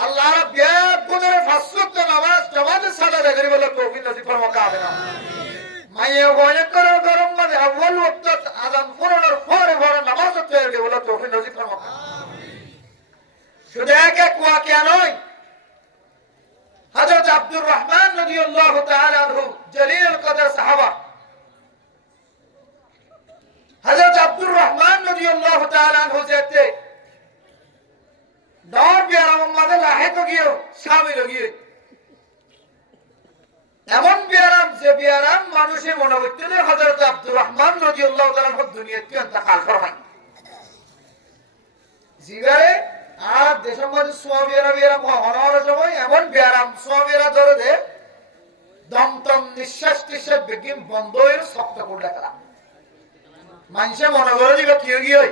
আল্লাহ বেগুনের ফাসুক নামাজ জামাতের সাথে দেখি বলে তৌফিক নসিব ফরমাকা হবে না মাইয়া গয়ে করো গরম মানে আউয়াল ওয়াক্ত আজান পড়ানোর পরে পরে নামাজ তৈরি বলে তৌফিক নসিব ফরমাকা শুধু এক এক ওয়াকিয়া নয় হযরত আব্দুর রহমান রাদিয়াল্লাহু তাআলা আনহু জলিল কদর সাহাবা হযরত আব্দুর রহমান রাদিয়াল্লাহু তাআলা আনহু যেতে দর বিয়ারাম মাঝে লাহেক গিয়েও শামিল গিয়ে এমন বিয়ারাম যে বিয়ারাম মানুষের মনোবৃত্তিতে হযরত আব্দুর রহমান রাদিয়াল্লাহু তাআলা আনহু দুনিয়াতে ইন্তেকাল ফরমায় জিগারে আর দেশের মধ্যে সোয়াবিয়ারা বিয়ারাম হওয়ার সময় এমন বিয়ারাম সোয়াবিয়ারা ধরে দে দমদম নিঃশ্বাস টিশ্বাস বেগিম বন্ধ হয়ে শক্ত করে রাখলাম মানুষে মনে করে দিবে কি গিয়ে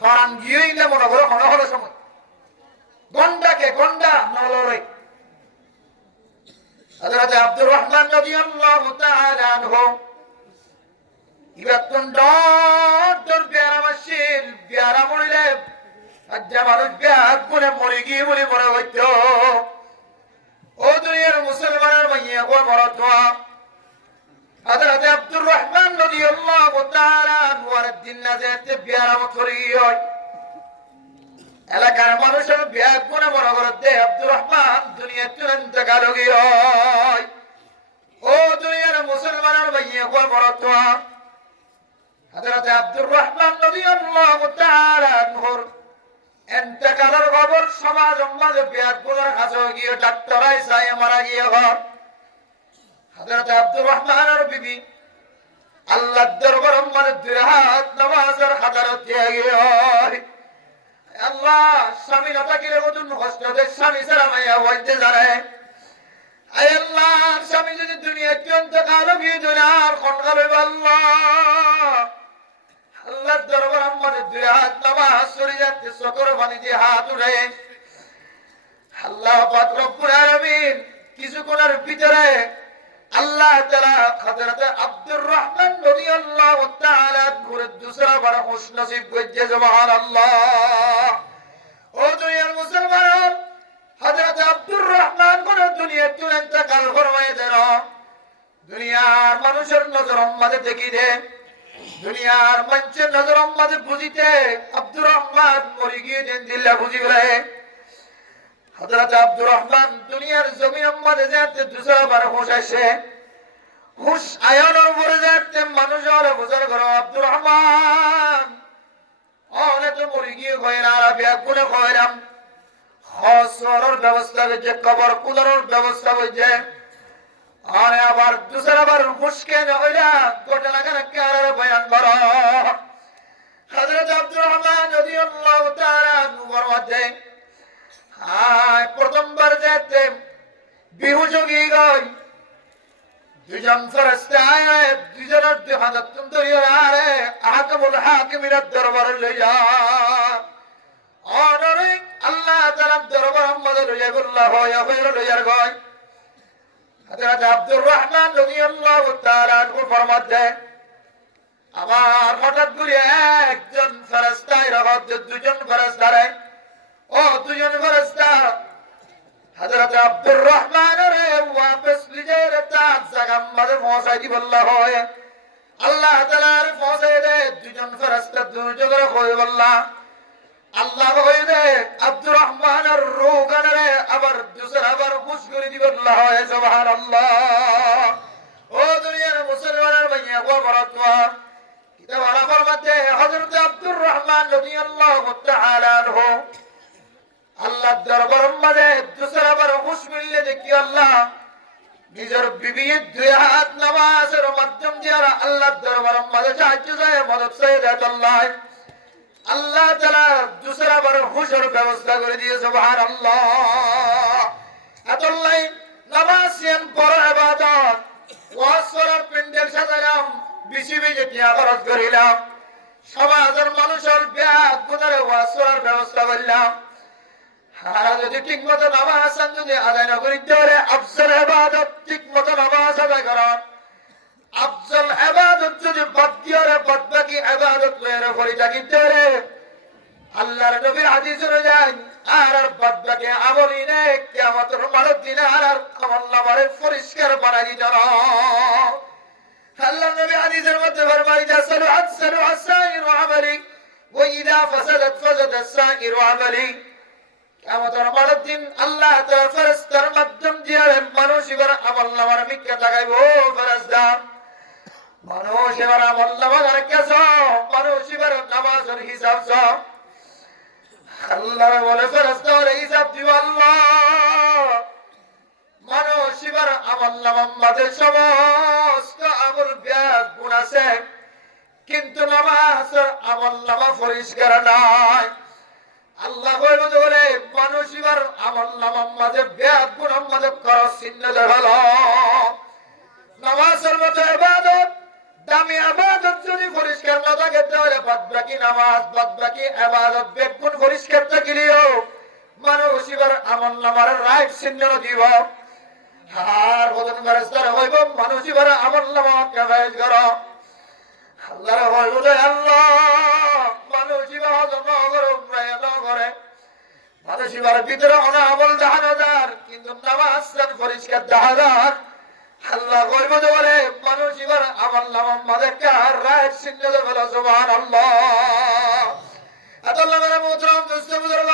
ফারান গিয়ে ইলে মনে করে হলো সময় গন্ডাকে গন্ডা নলরে হযরত আব্দুর রহমান রাদিয়াল্লাহু তাআলা আনহু ইবাতুন ডর বিয়ারামাশিল বিয়ারা মরিলে আজ্জা মানুষ বিয়াত বলে মরে গিয়ে বলে মনে হইতো ও দুনিয়ার মুসলমানের মাইয়া কো মরতওয়া হযরত আব্দুর রহমান রাদিয়াল্লাহু তাআলা আনওয়ার দিন নাজাতে বিয়ারামত করিয় এলাকার মানুষের বিয়া কোনে মনে করতে আব্দুর রহমান দুনিয়াতে ইন্তেকাল হইয় ও দুনিয়ার মুসলমানের মাইয়া কো মরতওয়া হযরত আব্দুর রহমান রাদিয়াল্লাহু তাআলা আনহুর ইন্তেকালের খবর সমাজ মাঝে বিয়া কোনের কাছে গিয়ে ডাক্তার আইসায় মারা গিয়ে ঘর হযরত আব্দুর রহমানের বিবি আল্লাহর দরবারে মানে দুই হাত নামাজের খাতারত দিয়ে গিয়ে আল্লাহ স্বামী না থাকিলে কত কষ্ট দেয় স্বামী ছাড়া মাইয়া হইতে জানে আয় আল্লাহ স্বামী যদি দুনিয়াতে ইন্তেকাল হয়ে দুনিয়ার কোনকালে আল্লাহ আল্লাহর দরবারে মানে দুই হাত নামাজ সরে যাচ্ছে চোখের পানি দিয়ে হাত উঠে আল্লাহ পাক রব্বুল আলামিন কিছুক্ষণের ভিতরে আল্লাহ তাআলা হযরত আব্দুর রহমান রাদিয়াল্লাহু তাআলা করে দুসরা বড় খুশ নসিব করেছে সুবহানাল্লাহ ও দুনিয়ার মুসলমান হযরত আব্দুর রহমান কোন দুনিয়াতে ইন্তেকাল ফরমায়ে দেন দুনিয়ার মানুষের নজর আমাদের দেখি দে দুনিয়ার মানুষের নজর আমাদের বুঝিতে আব্দুর রহমান মরে গিয়ে দেন দিল্লা বুঝি বলে হযরত আব্দুর রহমান দুনিয়ার জমিন আমাদের যাতে দুসরা বার হুশ আসে হুশ আয়নের উপরে যাতে মানুষ হলে বুঝার করো আব্দুর রহমান অনেক তো মরে গিয়ে কয়না আর বিয়া কোনে কয়রাম হসরের ব্যবস্থা হয়েছে কবর কুলারের ব্যবস্থা হয়েছে আরে আবার দুসরা বার হুশ কেন হইলা ঘটনা কেন কারার বয়ান করো হযরত আব্দুর রহমান রাদিয়াল্লাহু তাআলা নূর মধ্যে প্রথমবার যেতে বিহুশ গিয়ে গই দুজন ফেরেশতা আয় দুজনের দুই হাত ধরিয়ে আরে আহকামুল হাকিমিনের দরবারে লইয়া অনরে আল্লাহ তাআলার দরবারে মধ্যে লইয়া গুল্লাহ হইয়া হইয়া লইয়ার গই হযরত আব্দুর রহমান রাদিয়াল্লাহু তাআলা আনহু ফরমাতে আমার হঠাৎ করে একজন ফেরেশতা এর দুজন ফেরেশতারে ও দুজন ফেরেশতা হযরত আব্দুর রহমানের ওয়াপস লিজের তাজ জাগাম মাঝে পৌঁছাই দিব আল্লাহ তাআলার পৌঁছাই দে দুজন ফেরেশতা দুজনের কই বললা আল্লাহ কই দে আব্দুর রহমানের রূহ গানরে আবার দুসরা আবার খুশ করে দিব আল্লাহ সুবহানাল্লাহ ও দুনিয়ার মুসলমানের ভাইয়া ও বড়তওয়া কিতাব আলাফার মধ্যে হযরত আব্দুর রহমান রাদিয়াল্লাহু তাআলা আনহু আল্লাহ দরবারের মাঝে দুসরা বার খুশ মিললে দেখি আল্লাহ নিজের বিবির দুই হাত নামাজের মাধ্যম দিয়ে আল্লাহ দরবারের মাঝে সাহায্য চায় মদত চায় দেয় আল্লাহ আল্লাহ তাআলা দুসরা বার খুশের ব্যবস্থা করে দিয়ে সুবহানাল্লাহ আল্লাহ নামাজ সিয়াম বড় ইবাদত ওয়াসরার পেন্ডেল সাজালাম বেশি বেশি টিয়া খরচ করিলাম সমাজের মানুষের ব্যাগ গুনারে ওয়াসরার ব্যবস্থা করলাম যদি ঠিক মতো নামাজ যদি আদায় না করিতে পারে আফজল ইবাদত ঠিক মতো নামাজ আদায় করা আফজল ইবাদত যদি বাদ দিয়ে বাদ বাকি ইবাদত লয়ে পড়ে থাকিতে পারে আল্লাহর নবীর হাদিস অনুযায়ী আর বাদ বাকি আমলই নেই কিয়ামতের মাঠের দিনে আর আমলনামারে পরিষ্কার বানাই দিতে না আল্লাহর নবী হাদিসের মধ্যে ফরমাইছেন সালু আসাইরু আমালি ওয়া ইযা ফাসাদাত ফাসাদাত সাইরু আমালি কিয়ামতের মাঠের দিন আল্লাহ তাআলা ফেরেশতার মাধ্যম দিয়ে মানুষ এবার আমলনামার মিথ্যা লাগাইবো ফেরেশতা মানুষ এবার আমলনামার কেস মানুষ এবার নামাজের হিসাব সব আল্লাহ বলে ফেরেশতা হিসাব দিব আল্লাহ মানুষ এবার আমলনামার মাঝে সমস্ত আমল ব্যাগ গুণ আছে কিন্তু নামাজের আমলনামা পরিষ্কার নাই আল্লাহ বলে মানুষ এবার আমলনামার মাঝে ব্যাগ গুণ মাঝে খরচ চিহ্ন দেখালো নামাজের মতো ইবাদত দামি ইবাদত যদি পরিষ্কার না থাকে তাহলে বাদবাকি নামাজ বাদবাকি ইবাদত ব্যাগ গুণ পরিষ্কার থাকলেও মানুষ এবার আমলনামার রাইট চিহ্ন দিব আর বদন ফেরেশতারা হইব মানুষ এবার আমলনামা কেফায়েত করো আল্লাহর হইব আল্লাহ মানুষ এবার হজম না করে উমরা না করে মানুষ শিবার ভিতরে অনাবল দেখানো যার কিন্তু নামাজ পরিষ্কার দেখা যার আল্লাহ কইব বলে মানুষ এবার আমার নাম আমাদেরকে আর রায় চিহ্ন দেবে সুবহানাল্লাহ। আল্লাহ মানে মুহতারাম দোস্ত বুজুর্গ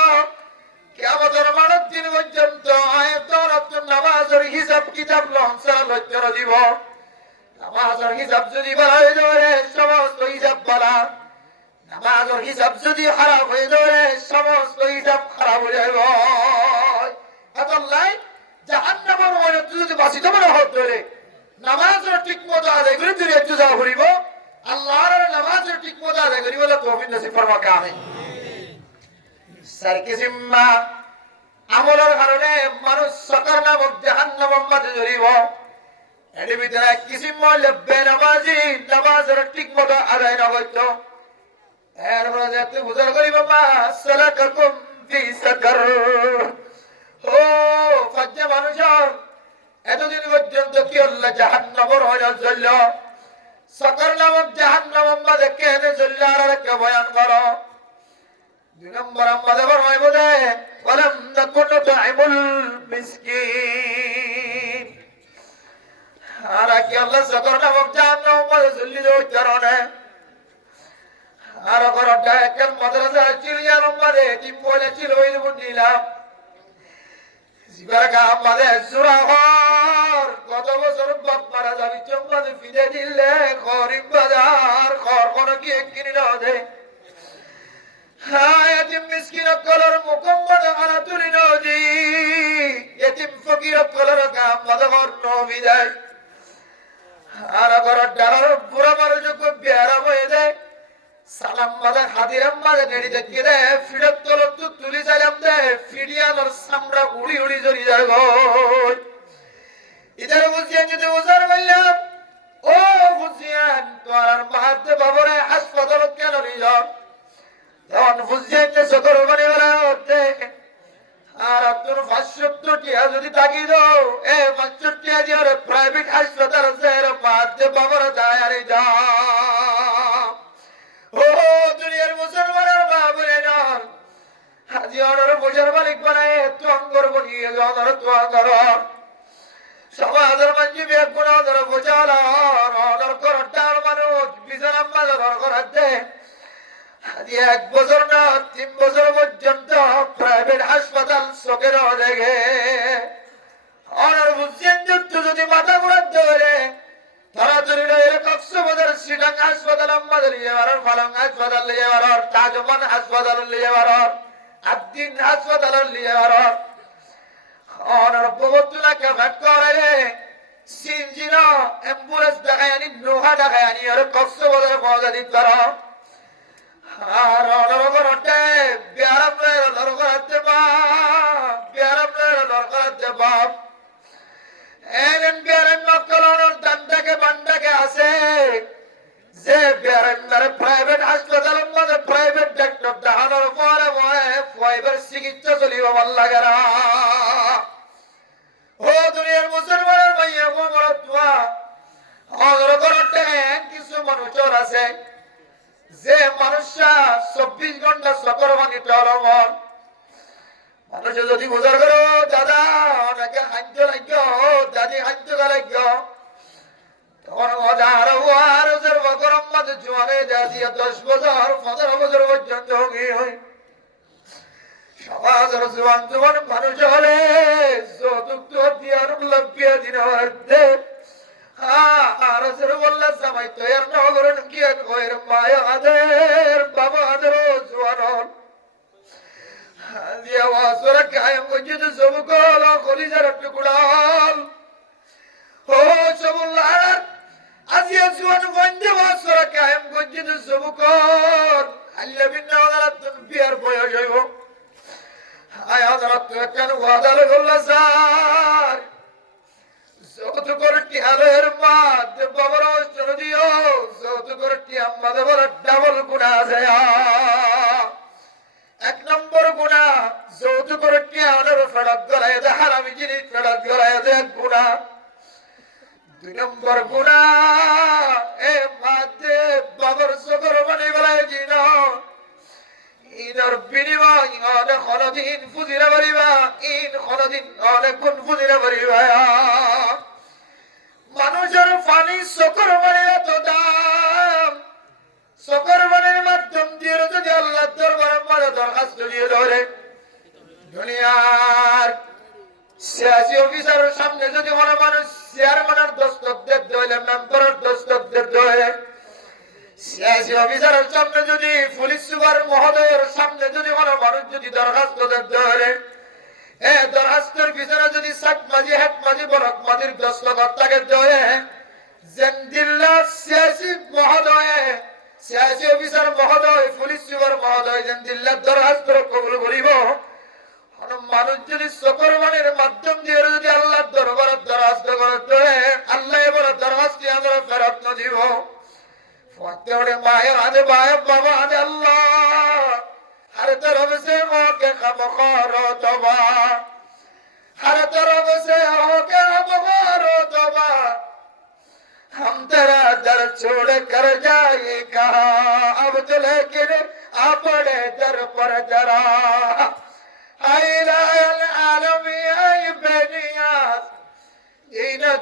কিয়ামতের মানব দিন পর্যন্ত আয়াতুল নামাজের হিসাব কিতাব লঞ্চা লজ্জা দিব। নামাজের হিসাব যদি বলা হয়ে যাবে সমস্ত হিসাব বলা, নামাজের হিসাব যদি খারাপ হয়ে যাবে সমস্ত হিসাব খারাপ হয়ে যাবে। আল্লাহ জাহান্নামের মনে যদি বাঁচিতে মনে হত ধরে নামাজের ঠিক মতো আদায় করে তুই একটু যা করিব আল্লাহর নামাজের ঠিক মতো আদায় করিব তৌফিক নসিব ফরমাকে আমিন। সারকিসিম্মা আমলের কারণে মানুষ সকার নামক জাহান্নামের মাঝে জড়িব। এর ভিতরে কিসিম হইলে বেনামাজি নামাজের ঠিক মতো আদায় না করত। এরপরে যাতে বুঝার করিব মা সালাকাকুম ফি সাকার। ও ফাজ্জা মানুষের এতদিন পর্যন্ত কি আল্লাহ জাহান্নামের হয়ে চলল সাকার নামক জাহান্নামের মাঝে কেন চলল আর একটা বয়ান করো। 2 নম্বর আমাদের হয় বলে ওয়ালাম নাকুন তুইমুল মিসকিন। আর কি আল্লাহ সাকার নামক জাহান্নামের মাঝে চললি ওই কারণে আর ঘরটা একল মাদ্রাসা চিড়িয়ার মাঝে টিম বলে ছিল ওই নিলাম জিবারগা আমাদের সুরাহর কত বছর বাপ মারা যাবি চম্মাদে ফিরে দিলে গরিব বাজার ঘর কোন কি কিনে না দে। হ্যাঁ এতিম মিসকিন কলর মুকম্মদ আনা তুলি নদী এতিম ফকির কলর কাম মাদগর নবী যায় আর ঘর ডালার বুড়া মারা যোগ্য বেয়ারা হয়ে যায় সালাম মাদা হাদিরাম মাদা নেড়ি দেখি দে ফিরত তলত তুলি যাইলাম দে ফিডিয়ানোর সামরা উড়ি উড়ি জড়ি যায় গো। ইধারে বুঝিয়ান যদি উজার বললাম ও বুঝিয়ান তোমার মাহাতে বাবরে হাসপাতালত কেন নিল তখন বুঝিয়ান যে সকর বানি বেলা হতে আর তোর 570 টিয়া যদি তাকি দাও এ 570 টিয়া দিয়ে প্রাইভেট হাসপাতাল আছে মাহাতে বাবরে যায় আরে যা। ও দুনিয়ার মুসলমানের বাবরে নর আজি অনর বোঝার মালিক বানায় তো অঙ্গর বনিয়ে অনর তো অঙ্গর সমাজের মঞ্জি বিয়ে কোন অনর বোঝাল অনর করটার মানুষ বিছানার মাঝে ঘর করাতে আজি 1 বছর না 3 বছর পর্যন্ত প্রাইভেট হাসপাতাল চোখের দেখে অনর বুঝছেন যদি মাথা ঘুরাতে ধরে তাড়াতাড়ি কক্সবাজার সিটাং হাসপাতাল আমাদের লিয়ার ফালাং হাসপাতাল লিয়ার তাজমান হাসপাতাল লিয়ার আদিন হাসপাতাল লিয়ার অনর বহুতলা কে ভাগ করে সিনজিনা অ্যাম্বুলেন্স দেখায়নি নোহা দেখায়নি আর কক্সবাজার পৌঁছা দিত করো আর অনর করতে বিয়ারাম লর করতে বা বিয়ারাম লর করতে বাপ এনএন বিয়ারেন মক্কলর দান্দাকে বান্দাকে আছে যে বিয়ারেন মারে প্রাইভেট হাসপাতালের মধ্যে প্রাইভেট ডাক্তার দেখানোর পরে ফাইবার চিকিৎসা চলিব ভাল লাগে না। ও দুনিয়ার মুসলমানের ভাইয়া বড় তোয়া অগর করতে কিছু মানুষের আছে যে মানুষরা 24 ঘন্টা সকর বানি টলমন মানুষ যদি গুজার করো দাদা অনেকে হাঞ্জ লাগছ দাদি হাঞ্জ লাগছ তখন আর গরম মাঝে জোয়ারে দাদি 10 বছর 15 বছর পর্যন্ত সমাজের জোয়ান জোয়ান মানুষ হলে যৌতুক তো দিয়ার লব্বিয়া দিন আর বললা জামাই তো এর নগরেন কি এর মায়া আদের বাবা আদের জোয়ান দিয়া ওয়াসরা কায়ম গজিত সবকল খলিজার টুকড়াল ও সবুল্লাহ আজিয়া জোয়ান বন্ধে ওয়াসরা কায়ম গজিত সবকল আল্লাহ বিনা ওয়াদাত বিয়ার বয়স হইব আয় ওয়াদাত কেন ওয়াদাল গল্লা স্যার যত করটি আলের মাদ বাবার অস্ত্র দিও যত করটি আমাদের বড় ডাবল গুনাহ আছে। 1 নম্বর গুনাহ যৌতুক করটি আলের ফেরত গলায় দে হারামি জিনিস ফেরত গলায় দে গুনাহ। 2 নম্বর গুনাহ এ মাদে বাবার সকর বানি গলায় জিনো ইনর বিনিময় অনেক খলদিন ফুজিরা বাড়িবা ইন খলদিন অনেক গুণ ফুজিরা বাড়িবা মানুষের পানি চোখের মানে এত দাম চোখের মানের মাধ্যম দিয়ে যদি আল্লাহ দরবারে মাঝে দরখাস্ত দিয়ে ধরে দুনিয়ার সিয়াসি অফিসারের সামনে যদি কোনো মানুষ চেয়ারম্যানের দস্তক দিতে হইলে মেম্বারের দস্তক দিতে হইলে সিয়াসি অফিসারের সামনে যদি পুলিশ সুপার মহোদয়ের সামনে যদি কোনো মানুষ যদি দরখাস্ত দিতে হইলে দরখাস্তের পিছনে যদি সাত মাঝি হেট মাঝি বরক মাঝির দস্তক থাকে দেয় জেন্দিল্লা সিয়াসি মহোদয় সিয়াসি অফিসার মহোদয় পুলিশ সুপার মহোদয় জেন্দিল্লার দরখাস্ত কবুল করিব মানুষ যদি শুকরবানের মাধ্যম দিয়ে যদি আল্লাহর দরবারে দরখাস্ত করতে আল্লাহ এবারে দরখাস্ত আমরা ফেরত না দিব ফতেওরে মায়ের আদে বায়ে বাবা আদে আল্লাহ हर तरफ से होके खबखारो तौबा हर तरफ से होके खबखारो तौबा हम तेरा दर छोड़ कर जाए कहाँ अब तो लेकिन अपने दर पर जरा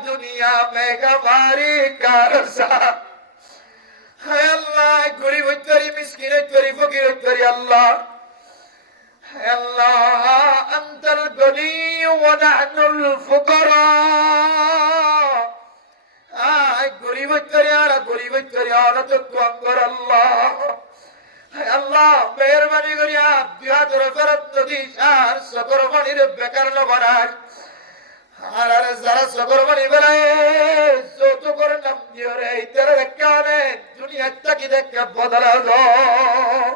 दुनिया में हमारी कारसा अल्लाह गरीब करी मिस्किन करी फकीर करी अल्लाह अल्लाह अंतल गनी व नहनुल फुकरा गरीब करी आना तो अंगर अल्लाह अल्लाह मेहरबानी करिया दुआ तरफरत नदी शार सकरबानी रे बेकार न बनाय আর যারা সকরবানি বলে যত করে নাম দিও রে তেরে কানে দুনিয়াটা কি দেখে বদলা দাও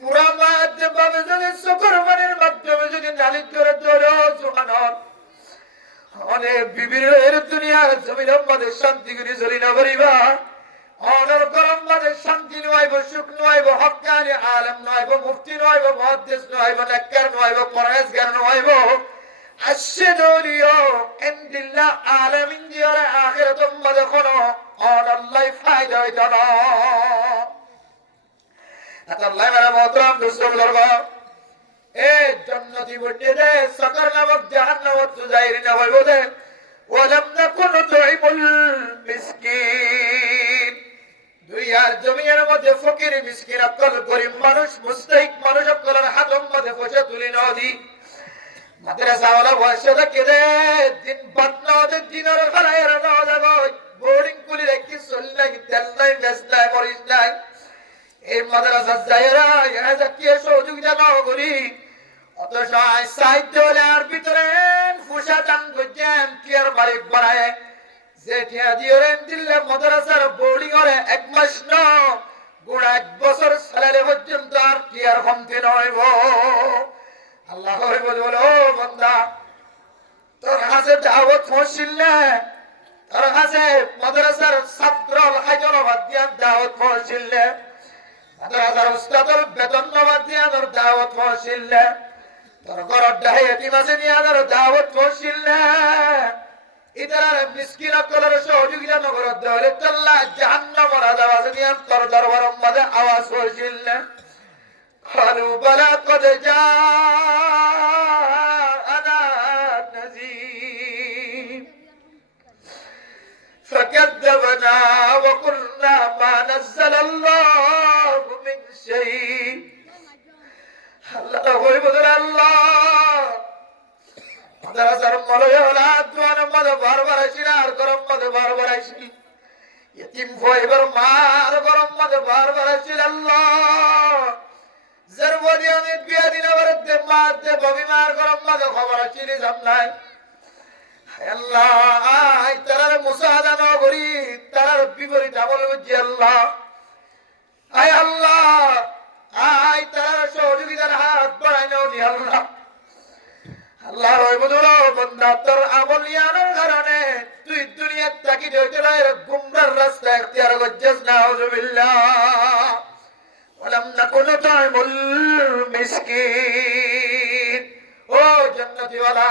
পুরা মাধ্যমে যদি সকরবানির মাধ্যমে যদি নালিশ করে ধরো সুবহানাল্লাহ অনেক বিবিরের দুনিয়ার জমিনের মধ্যে শান্তি করে চলি না করিবা অনর গরম মধ্যে শান্তি নয়ব সুখ নয়ব হক্কানি আলেম নয়ব মুফতি নয়ব মুহাদ্দিস নয়ব নাক্কার নয়ব পরহেজগার নয়ব আশহাদুলিও ইনদিল্লাহ আলামিন দিয়ার আখিরাতুম মাদখনো অন আল্লাহ ফায়দা হইতো না আল্লাহ মেরা মোহতরম দোস্তর বুজুর্গ এ জান্নাতি বটে দে সকর নামক জাহান্নাম তুজাইরি না হইব দে ওয়ালাম নাকুন তুইবুল মিসকিন দুনিয়ার জমিনের মধ্যে ফকির মিসকিন আকল গরিব মানুষ মুস্তাহিক মানুষ আকলের হাতম মধ্যে পয়সা তুলি নদি মাদ্রাসা ওয়ালা বয়সে থেকে দে দিন বাদনা দে দিনের খালায়ের না যাবো বোর্ডিং কুলি রেখে চললে তেল নাই বেস নাই মরিস নাই এই মাদ্রাসা যায়রা ইয়া জাকিয়ে সহযোগিতা না করি অত সাহিত্য আর ভিতরে ফুসা টান গজ্জান টিয়ার মালিক বানায় যে টিয়া দিওরেন দিল্লে মাদ্রাসার বোর্ডিং করে এক মাস না গোড়া এক বছর সালালে পর্যন্ত আর টিয়ার কমতে নয়ব আল্লাহ বলে ও বান্দা তোর কাছে দাওয়াত পৌঁছিল না তোর কাছে মাদ্রাসার ছাত্র হাজার বাদ দিয়া দাওয়াত পৌঁছিল না মাদ্রাসার উস্তাদর বেতন বাদ দিয়া তোর দাওয়াত পৌঁছিল না তোর ঘরের ডাহে এতিম আছে নিয়া তোর দাওয়াত পৌঁছিল না ইতার মিসকিন আকলের সহযোগিতা নগর দেওয়ালে তাল্লা জাহান্নামের আযাব আছে নিয়া তোর দরবারের মধ্যে আওয়াজ পৌঁছিল না قالوا بلى قد جاءنا نذير فكذبنا وقلنا ما نزل الله من شيء الله يقول الله মাদ্রাসার মলয়লা দুয়ার মধ্যে বারবার আসিল আর গরম মধ্যে বারবার আসিল ইতিম ভয়বার মার গরম মধ্যে বারবার আসিল আল্লাহ জরবদিয়ানে বিয়া দিনা বরতে মাতে ববিমার গরম মাঝে খবর চিনি জামলাই আল্লাহ আই তারার মুসাহাদা না করি তারার বিপরীত আমল বুঝি আল্লাহ আয় আল্লাহ আই তারার সহযোগিতার হাত বাড়াই নাও দি আল্লাহ আল্লাহ রহমতুল বন্দা তোর আমল ইয়ানোর কারণে তুই দুনিয়ার তাকি দেইতলা গুমরার রাস্তা ইখতিয়ার করছিস নাউযুবিল্লাহ ولم نكن نطعم المسكين ও জান্নাতি ওয়ালা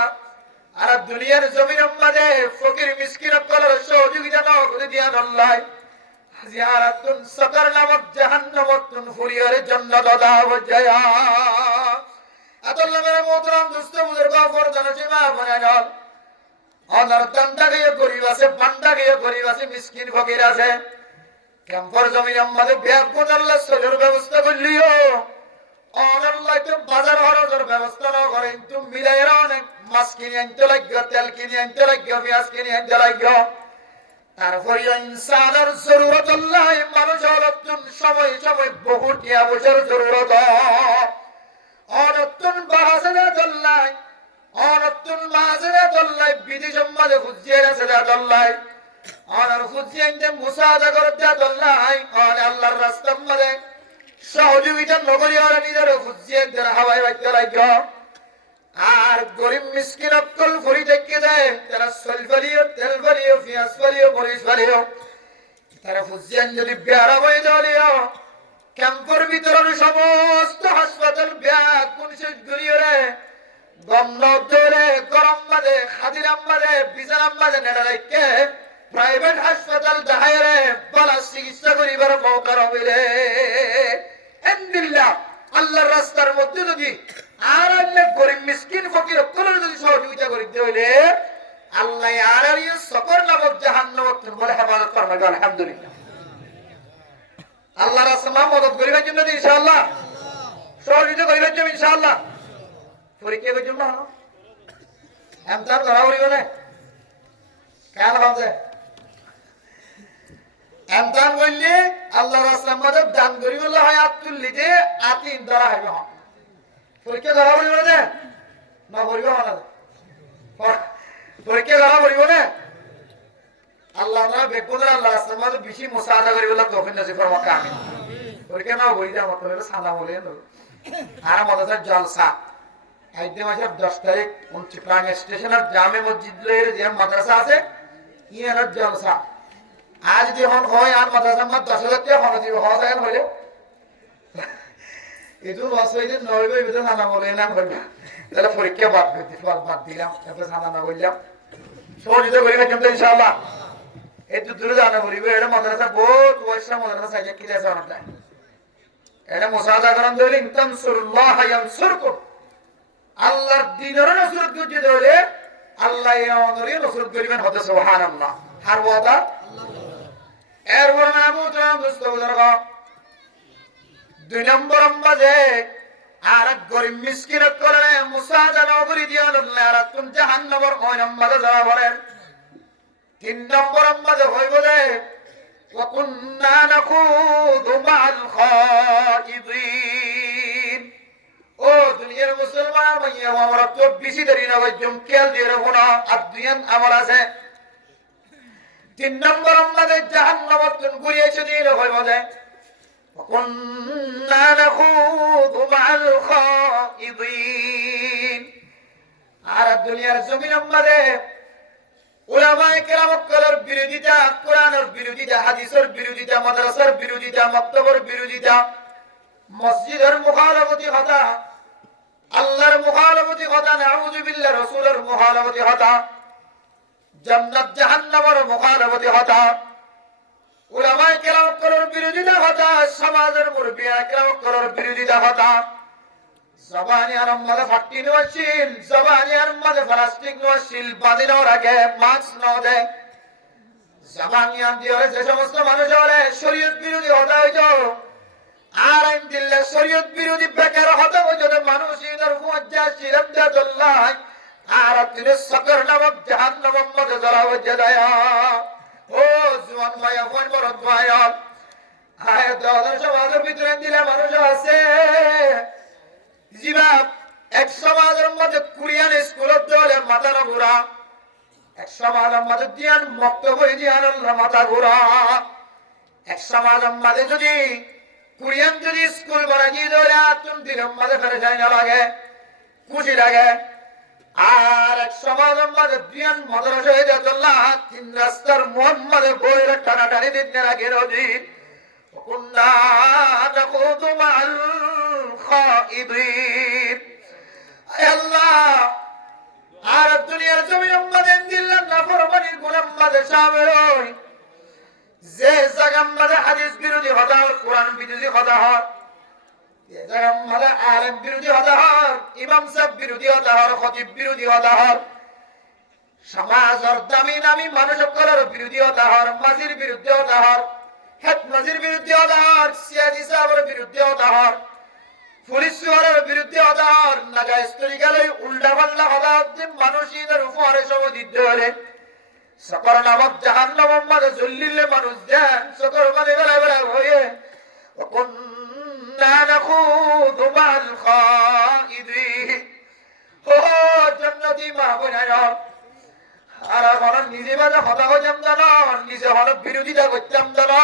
আর দুনিয়ার জমিনের মধ্যে ফকির মিসকিন কলার সহযোগিতা না করে দিয়ান আল্লাহ জিয়ারাতুন সাকার নামক জাহান্নামতুন ফুরিয়ারে জান্নাত দাও জায়া মোহতরম দুস্থ বুজুর্গ ফরজানা সীমা বনায়ন অনার দান্ডা গিয়ে গরিব আছে বান্ডা গিয়ে গরিব আছে মিসকিন ফকির আছে ক্যাম্পর জমি আমাদের ব্যাপক আল্লাহ সজর ব্যবস্থা করলিও অনাল্লাহ তো বাজার হরজের ব্যবস্থা না করে তুমি মিলাইরা অনেক মাছ কিনে আনতে লাগবে তেল কিনে আনতে লাগবে পেঁয়াজ কিনে আনতে লাগবে তারপরে ইনসানের জরুরত আল্লাহ মানুষ হলতুন সময় সময় বহু টিয়া বছর জরুরত অনতুন বাহাজেরা দল্লাই অনতুন মাহাজেরা দল্লাই বিধি সম্মাদে ফুজিয়ে আছে দল্লাই অনার ফুজিয়ে আনতে মুসাদা করে দেয়া দল্লাই অন আল্লাহর রাস্তার মধ্যে সহযোগিতা নগরী ওরা নিজের ফুজিয়ে দেয় হাওয়ায় বাচ্চা লাগবে আর গরিব মিসকিন অক্কল ফুরি থেকে দেয় তারা সল ফেলিও তেল ফেলিও পেঁয়াজ ফেলিও মরিচ ফেলিও তারা ফুজিয়ান যদি বেড়া হয়ে দলিও ক্যাম্পের ভিতরের সমস্ত হাসপাতাল ব্যাগ কোন শেষ ঘুরিয়ে রে গম ধরে গরম বাদে খাদিরাম বাদে বিজারাম বাদে নেড়া রেখে প্রাইভেট হাসপাতাল দেখায় রে বলা চিকিৎসা করিবার মৌকা রবিলে আলহামদুলিল্লাহ আল্লাহর রাস্তার মধ্যে যদি আর আল্লাহ গরিব মিসকিন ফকির অক্কলের যদি সহযোগিতা করিতে হইলে আল্লাহ আর আর সকর নামক জাহান্নাম বলে হেফাজত করবে আলহামদুলিল্লাহ আল্লাহ রাসূল মদদ করিবার জন্য ইনশাআল্লাহ সহযোগিতা করিবার জন্য ইনশাআল্লাহ পরীক্ষা করার জন্য এমতান ধরা পড়িব না কেন হবে এমতান বললে আল্লাহ রাসূল মদদ দান করিব হয় আতুল্লি যে আতিন ধরা হইব পরীক্ষা ধরা পড়িব না না পড়িব না পরীক্ষা ধরা পড়িব না আল্লাহ আমরা বেকুদের আল্লাহ রাসূল মদদ বেশি মুসাআদা করিব তৌফিক নসিব ফরমাক আমিন পরীক্ষা না বই দা মত হলো সালাম বলেন আর মাদ্রাসার জলসা আইতে মাসের 10 তারিখ 29 প্রাণ স্টেশনের জামে মসজিদের যে মাদ্রাসা আছে ইয়ার জলসা আজ যখন হয় আর মাদ্রাসা মত 10,000 টাকা খরচ দিব হয় যায় হইলে এতো বছরে নয়বে ভিতরে নানা বলে না করবা তাহলে পরীক্ষা বাদ দিলাম তারপর সানা না বললাম সহযোগিতা করি কিন্তু ইনশাআল্লাহ এতো দূরে জানা করিবে এটা মাদ্রাসা বহুত বয়সা মাদ্রাসা সাইজে কি আছে অনেকটা এটা মুসাআদা করেন দিলে ইনতানসুরুল্লাহ ইয়ানসুরকুম আল্লাহর দ্বীনের নসরত করতে হলে আল্লাহ এর নসরত করিবেন হতে সুবহানাল্লাহ আর ওয়াদা এর বর্ণনামত মুস্তাফিজুর 2 নম্বর মাঝে আর গরিব মিসকিন করে মুসাআদা নগরী দিয়া আল্লাহ রাতুন জাহান্নামের ওই নম্বরে যাওয়া বলেন 3 নম্বর মাঝে হইব যে ওয়া কুননা নাখুদু মা'আল খাইদিন ও দুনিয়ার মুসলমান ভাইয়া আমরা তো বেশি দেরি না বজম খেয়াল দিয়ে রাখো না আর দুনিয়ান আমার আছে 3 নম্বর মাঝে জাহান্নামের তুন ঘুরিয়েছে দিয়ে হইব যে وكنا نخوض مع الخائضين আর দুনিয়ার জমিনের মধ্যে উলামায়ে কেরাম কলের বিরোধিতা কোরআনের বিরোধিতা হাদিসের বিরোধিতা মাদ্রাসার বিরোধিতা মাকতাবের বিরোধিতা মসজিদের মুখালাফতি হতা আল্লাহর মুখালাফতি হতা নাউযু বিল্লাহ রাসূলের মুখালাফতি হতা জান্নাত জাহান্নামের মুখালাফতি হতা উলামায়ে কেরাম কলের বিরোধিতা হতা সমাজের মুরব্বিয়া কেরাম কলের বিরোধিতা হতা জবানিয়ার মধ্যে ফাটি নছিল জবানিয়ার মধ্যে প্লাস্টিক নছিল বাঁধিনোর আগে মাস্ক ন দেয় জবানিয়ার দিয়ে যে সমস্ত মানুষ হলে শরীয়ত বিরোধী হতা হইতো আর আইন দিল্লে শরীয়ত বিরোধী বেকার হতা হইতো মানুষ ইনার মুআজ্জা শিরদাতুল্লাহ আর তিনি সকর নামক জাহান্নামের মধ্যে জড়া হয়ে যায় ও জওয়ান ভাইয়া ফোন বড় ভাইয়া আয় দাদার সমাজের ভিতরে দিলে মানুষ আছে জিবাব এক সমাজের মধ্যে কোরিয়ান স্কুলত দলে মাথা না ঘোরা এক সমাজের মধ্যে দিয়ান বক্তব্য দিয়ান মাথা ঘোরা এক সমাজের মধ্যে যদি কোরিয়ান যদি স্কুল বানাই দলে আতুন দিলাম মাঝে ফেলে যায় না লাগে খুশি লাগে আর এক সমাজের মধ্যে দিয়ান মাদ্রাসা হয়ে যাচ্লাহ 3 রাস্তার মোহাম্মদে বইয়ের টানাটানি দিতে লাগে রোজি কুন্না নাকুদু মা'আল খাইদিন আল্লাহ আর দুনিয়ার জমিনের মধ্যে দিল্লাহ নাফরমানির গোলাম মধ্যে শামিল হই যে জায়গার মধ্যে হাদিস বিরোধী হতা কোরআন বিরোধী হতা হয় জায়গা মানে আলেম বিরোধী হতে হয়, ইমাম সাহেব বিরোধী হতে হয়, খতিব বিরোধী হতে হয়, সমাজের দামি দামি মানুষ সকলের বিরোধী হতে হয়, মাজির বিরুদ্ধে হতে হয়, হেড মাজির বিরুদ্ধে হতে হয়, সিয়াজি সাহেবের বিরুদ্ধে হতে হয়, পুলিশ সুহারের বিরুদ্ধে হতে হয়, নাজায়েজ তরিকালে উল্টা পাল্টা হতে হয়, মানুষের উপরে সব দিতে হলে সকর নামক জাহান্নামের মাঝে ঝুলিলে মানুষ দেন সকর মানে বেলা বেলা হয়ে وكنا نخوض مع الخائضين ও জান্নাতি মা বোনেরা, আর এখন নিজে বাজে কথা কইতাম জানো, নিজে হন বিরোধিতা করতাম জানো,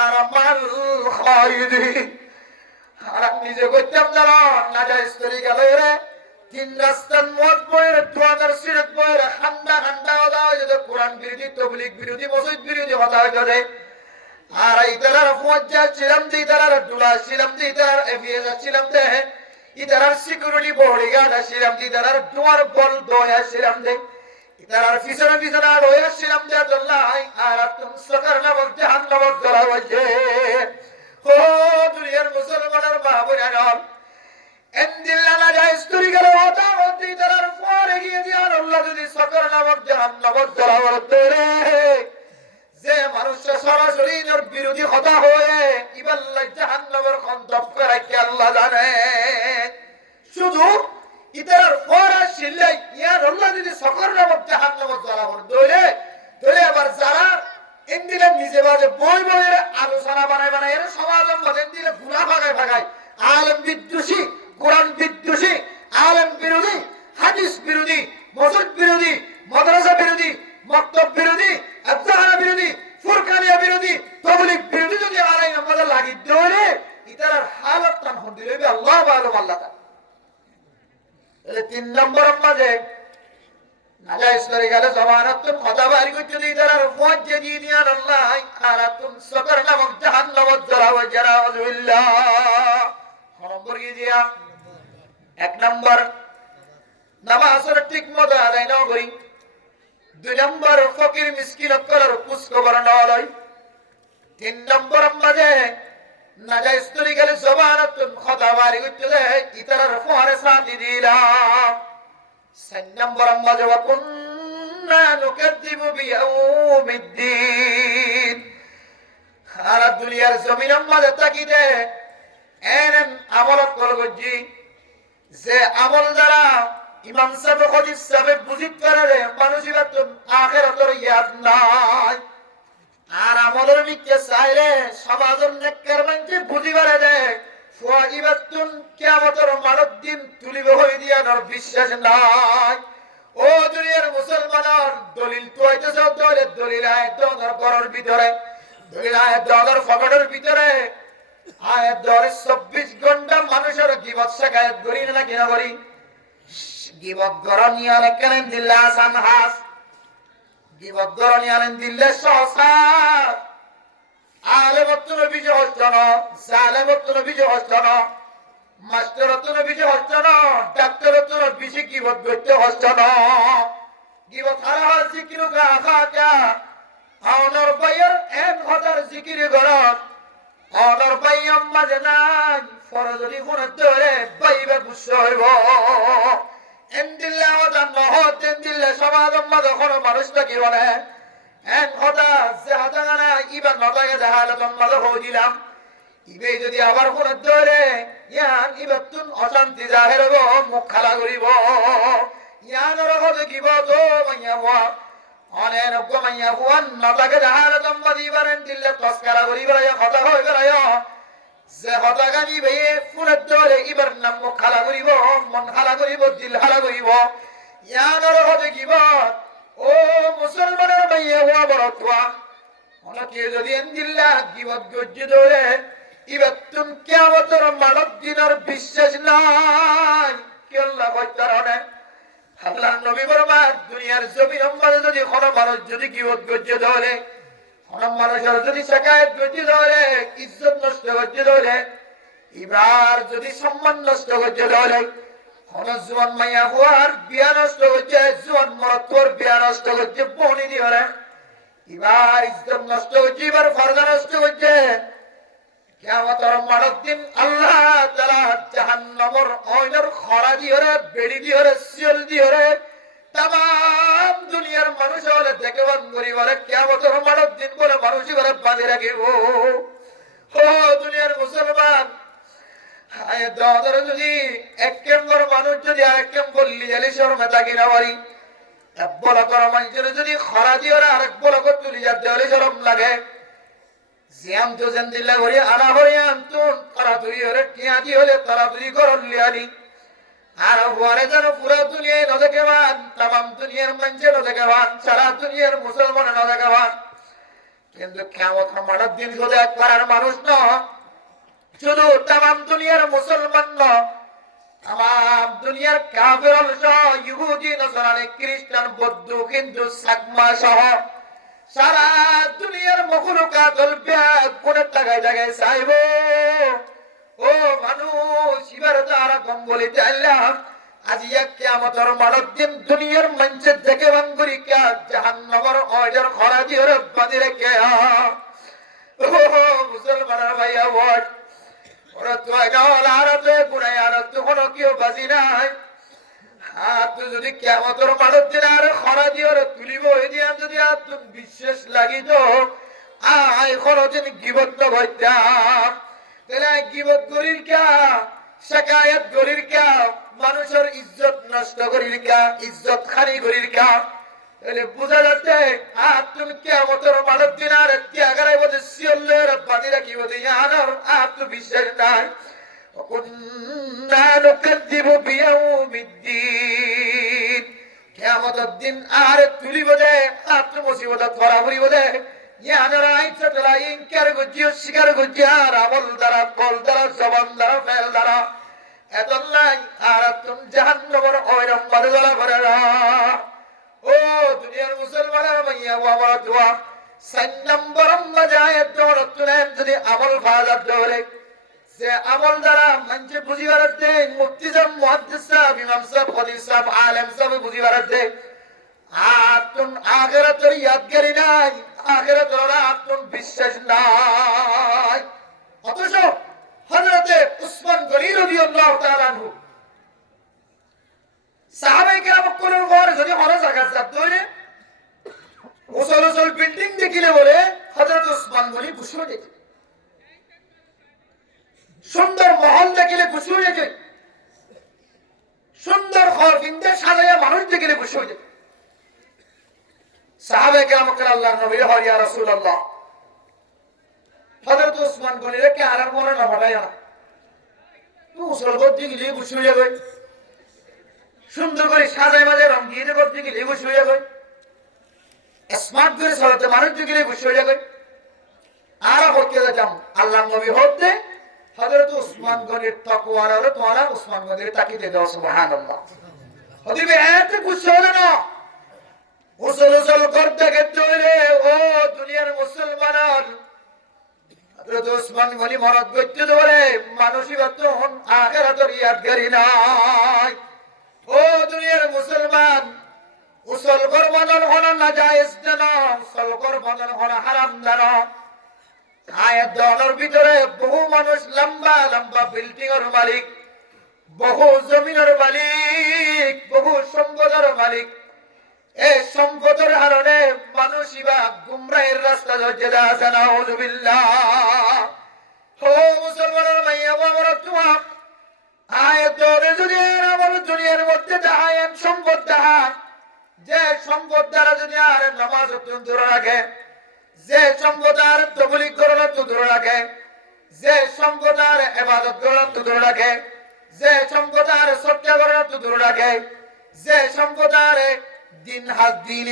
আর আমার খাইদিন আর নিজে করতাম জানো নাজায়েজ তরিকা লইরে তিন রাস্তার মত বইরে দুয়াদার সিরত বইরে খান্ডা খান্ডা কথা হয়ে যেত, কোরআন বিরোধী, তবলিগ বিরোধী, মসজিদ বিরোধী কথা হয়ে আর ইতারার ফৌজা ছিলাম দে, ইতারার ডুলা ছিলাম দে, ইতারার এফিএস ছিলাম দে, ইতারার সিকিউরিটি বডিগার্ড ছিলাম দে, ইতারার দুয়ার বল দয়া ছিলাম দে, ইতারার পিছনে পিছনে রয়ে ছিলাম দে, আল্লাহ আর তুমি সকার নামক জাহান্নামত ধরা হয়েছে। ও দুনিয়ার মুসলমানের মা বোনেরা, এন্দিল্লা নাজায়েজ তরিকার ওটা হতে ইতারার পরে গিয়ে দিয়ার আল্লাহ যদি সকার নামক জাহান্নামত ধরা হতে রে, যে মানুষের সরাসরি বিরোধী হতা হয়ে ইবাল্লাহ জাহান্নামের কন্দপ করে কি আল্লাহ জানে। শুধু ইতার পরে শিল্লে ইয়ার আল্লাহ যদি সকর নামক জাহান্নামত ধরা হতে ধরে আবার যারা ইন্দিরা নিজে বাজে বই বইয়ের আলোচনা বানায় বানায় এর সমাজের মধ্যে দিলে গুণা ভাগায় ভাগায়, আলেম বিদ্বেষী, কোরআন বিদ্বেষী, আলেম বিরোধী, হাদিস বিরোধী, মসজিদ বিরোধী, মাদ্রাসা বিরোধী, মক্তব বিরোধী, আজহারা বিরোধী, ফুরকানিয়া বিরোধী, তাবলীগ বিরোধী যদি আলাই আমাদের লাগি ধরে ইতার হালত টান হন দিলে আল্লাহ ভালো আল্লাহ তা। তাহলে 3 নম্বর মাঝে নাজায়েজ তরিকালে জমানাতুন কথা বাড়ি করতে দিই তার ফৌজে দিয়ে নিয়ার আল্লাহ আর তুমি সকার নামক জাহান্নামত জড়াও জারাউল্লাহ। নম্বর কি দিয়া 1 নম্বর নামাজের ঠিক মতো আদায় না করি, 2 নম্বর ফকির মিসকিন করার খোঁজ খবর না লয়, 3 নম্বর মাঝে নাজায়েজ তরিকালে জমানাতুন কথা বাড়ি করতে দেয় ইতার ফোয়ারে সাথী দিলাম, 4 নম্বর মাঝে ওয়াকুন্না নুকাদ্দিবু বিয়াউমিদ্দিন। আর দুনিয়ার জমিনের মাঝে তাকিতে এনেন আমল করগজি, যে আমল দ্বারা ইমাম সাহেব খতিব সাহেব বুঝিত পারে মানুষের তো আখিরাতের ইয়াদ নাই, আর আমলের মিকে চাইলে সমাজের নেককার মানুষে বুঝি পারে যে ফাইবাতুন কিয়ামতের মানব দিন তুলিব হই দিয়ার বিশ্বাস নাই। ও দুনিয়ার মুসলমানের দলিল তো হইতেছে দলিল আয়াত দর করার ভিতরে, দলিল আয়াত দর ফকটের ভিতরে আয়াত দর 24 ঘন্টা মানুষের গীবত শিকায়ত করি না কিনা করি, গীবত গরনিয়ালে কেন দিল্লা সানহাস, গীবত গরনিয়ালে দিল্লা সহসাস, আলেমত্তর বিজয় হচ্ছে না, জালেমত্তর বিজয় হচ্ছে না, মাস্টারত্তর বিজয় হচ্ছে না, ডাক্তারত্তর বেশি গীবত করতে হচ্ছে না, গীবত হারা হয় জিকির কাকা আওনার বাইয়ের 1000 জিকির গরত আওনার বাইয়াম মাঝে নাই ফরজরি গুণে ধরে বাইবে গুচ্ছ হইব এন্দিল্লা ওটা নহত এন্দিল্লা সমাজের মাঝে কোনো মানুষ থাকি বলে এক কথা যে হাতাগানা ইবার নটাকে দেখালে তোমাদের হয়ে দিলাম ইবে যদি আবার গুণে ধরে ইয়ান ইবার তুন অশান্তি জাহের মুখ খালা করিব ইয়ানোর কথা কিব তো মাইয়া হওয়া অনেক মাইয়া হওয়ান নটাকে দেখালে তোমাদের ইবার এন্দিল্লা তস্কারা করিব কথা হয়ে বেড়ায় যে হতাগানি ভাইয়ে ফুলের দরে ইবার নাম মুখ খালা করিব মন খালা করিব দিল খালা করিব ইয়ানোর কথা কিব ও মুসলমানের ভাইয়ে হওয়া বড় তোয়া অনেকে যদি এন্দিল্লা গিবত গজ্জি ধরে ইবার তুম কিয়ামতের মানব দিনের বিশ্বাস নাই কি আল্লাহ কইতার অনেক আল্লাহর নবী বরমার দুনিয়ার জমিনের মধ্যে যদি কোনো মানুষ যদি গিবত গজ্জি ধরে কোনো মানুষের যদি শিকায়ত গজ্জি ধরে ইজ্জত নষ্ট গজ্জি ধরে এবার যদি সম্মান নষ্ট গজ্জি ধরে কোন জোয়ান মাইয়া হওয়ার বিয়া নষ্ট হচ্ছে জোয়ান মরতর বিয়া নষ্ট হচ্ছে বনি দিয়ে এবার ইজ্জত নষ্ট হচ্ছে এবার ফরজা নষ্ট হচ্ছে কিয়ামতের মাঠের দিন আল্লাহ তাআলা জাহান্নামের আগুনের খরা দিয়রে বেড়ি দিয়রে সিল দিয়রে तमाम दुनियार মানুষ হলে দেখবান গরিবরে কিয়ামতের মাঠের দিন বলে মানুষ করে বাঁধে রাখিব ও দুনিয়ার মুসলমান হায় দাদার যদি এক নম্বর মানুষ যদি আরেক নম্বর লিয়ালি শর্মে থাকি না পারি এক বলা করা মানুষের যদি খরা দিওরা আরেক বলা করে তুলি যা দেওয়ালি শরম লাগে জিয়াম তো জেন্দিল্লা করি আনা হরি আন্তন তারা তুই হলে টিয়া দি হলে তারা তুই করল লিয়ালি আর ওরে যেন পুরো দুনিয়ায় ন দেখেবান তাম দুনিয়ার মানুষের ন দেখেবান সারা দুনিয়ার মুসলমান ন দেখেবান কিন্তু কিয়ামতের মাঠের দিন শুধু একবার আর মানুষ না শুধু তাম দুনিয়ার মুসলমান না তাম দুনিয়ার কাফের সহ ইহুদি নসরানি খ্রিস্টান বৌদ্ধ হিন্দু সাকমা সহ সারা দুনিয়ার মখলুকাত গুণের জায়গায় জায়গায় চাইব ও মানুষ এবার তারা গম্বলিতে আল্লাহ আজি এক কিয়ামতের মাঠের দিন দুনিয়ার মানুষের দেখে বাঙ্গুরি কে জাহান্নামের অজর খরা দিয়ে বাঁধি রেখে ও মুসলমানের ভাইয়া বল ওরা তো গাওয়াল আরতে গুনায় আরত কোনো কেউ বাজি নাই আর তুই যদি কিয়ামতের মাঠের দিন আর খরা দিয়ে তুলিব এই দিয়ে যদি আর তুমি বিশ্বাস লাগিত আয় খরদিন গিবত ভরতাম তাহলে গিবত করির কা শিকায়ত করির কা মানুষের ইজ্জত নষ্ট করির কা ইজ্জত খানি করির কা তাহলে বুঝা যাচ্ছে আর তুমি কিয়ামতের মাঠের দিন আর ত্যাগারে বলে সিয়লের বাঁধি রাখিব দিয়ানোর আর তো বিশ্বাস নাই কুন্না নুকাযযিবু বিয়াউমিদ্দিন কিয়ামতের দিন আর তুলিব দে আর তো মুসিবত ধরা পড়িব দে ইয়ানার আইছে তারা ইনকার গজিও স্বীকার গজিয়ার আমল দ্বারা কল দ্বারা জবান দ্বারা ফেল দ্বারা এতলাই আর তুমি জাহান্নামের ওইরকম বাধা ধরা করে না ও দুনিয়ার মুসলমানের মাইয়া ও আমার দোয়া 4 নম্বর মাজায়েত দৌলত তুলেন যদি আমল ফাজাত ধরে যে আমল দ্বারা মানুষে বুঝিবার দে মুফতি সাহেব মুহাদ্দিস সাহেব ইমাম সাহেব খতিব সাহেব আলেম সাহেব বুঝিবার দে আতুন আখিরাতের ইয়াদগারি নাই আখিরাতের আতুন বিশ্বাস নাই অথচ হযরতে উসমান গনি রাদিয়াল্লাহু তাআলা আনহু সাহাবায়ে কেরাম কোন ঘর যদি হরজ আকাশ ধরে ওসল বিল্ডিং দেখিলে বলে হযরত উসমান গনি খুশি হয়ে যেত সুন্দর মহল দেখিলে খুশি হয়ে যেত সুন্দর ঘর কিনতে সাজাইয়া মানুষ দেখিলে খুশি হয়ে যেত সাহাবায়ে কেরাম আল্লাহর নবী ইয়া রাসূলুল্লাহ হযরত উসমান গনি রে কে আর মনে না ফাটায় না ওসল ঘর দেখিলে খুশি হয়ে যাবে সুন্দর করে সাজায় মাঝে রং দিয়ে দেব দিকে লেবুস হয়ে যাবে স্মার্ট করে চলতে মানুষ দিকে লেবুস হয়ে যাবে আর হতে যাম আল্লাহর নবী হতে হযরত উসমান গনির তাকওয়ার আর তোরা উসমান গনির তাকিতে দাও সুবহানাল্লাহ হদিবে এত খুশি হলো না ওসল করতে গেতে হইলে ও দুনিয়ার মুসলমান হযরত উসমান গনি মরদ গইতে ধরে মানুষই বর্তমান আখিরাতের ইয়াদগারি নাই ও দুনিয়ার মুসলমান উসল করবানোর হন না জায়েজ জানো উসল করবানোর হন হারাম জানো আয়াত দলের ভিতরে বহু মানুষ লম্বা লম্বা বিল্ডিং এর মালিক বহু জমিনের মালিক বহু সম্পদের মালিক এই সম্পদের কারণে মানুষই বা গুমরাহের রাস্তা ধরে আছে নাউযুবিল্লাহ ও মুসলমানের মাইয়া বাবারা তুমি আয়াতরে যদি আমার দুনিয়ার মধ্যে দেখায়েন সম্পদ দেখায় যে সম্পদ দ্বারা যদি আর নামাজ দূরে রাখে যে সম্পদ আর তবলিগ করার দূরে রাখে যে সম্পদ আর ইবাদত করার দূরে রাখে যে সম্পদ আর সৎকার করার দূরে রাখে যে সম্পদ আর দিন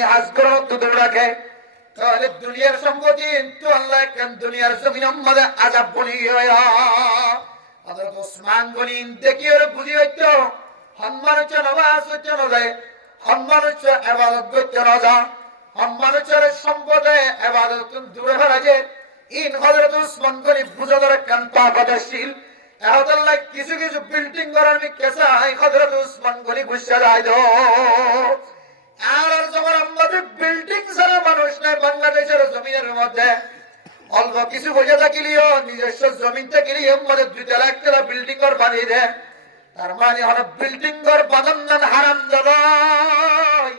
হাজ করার দূরে রাখে তাহলে দুনিয়ার সম্পত্তি তো আল্লাহ কেন দুনিয়ার জমিনের মধ্যে আযাব বনিয়ে হযরত উসমান গনি দেখিয়ে বুঝি হইতো সম্মান হচ্ছে নামাজ হচ্ছে না যায় সম্মান হচ্ছে ইবাদত করতে না যা সম্মান হচ্ছে সম্পদে ইবাদত দূরে হয়ে ইন হযরত উসমান গনি বুঝাদার কান্তা বাদাশীল আল্লাহ কিছু কিছু বিল্ডিং করার কেসা হযরত উসমান গনি গুছা যায় দো আর যখন আমাদের বিল্ডিং ছাড়া মানুষ নাই বাংলাদেশের জমিনের মধ্যে অল্প কিছু বোঝা থাকিলিও নিজস্ব জমিন থাকিলিও মধ্যে 2 লাখ টাকা বিল্ডিং ঘর বানিয়ে দেয় তার মানে হলো বিল্ডিং ঘর বানান হারাম জবাই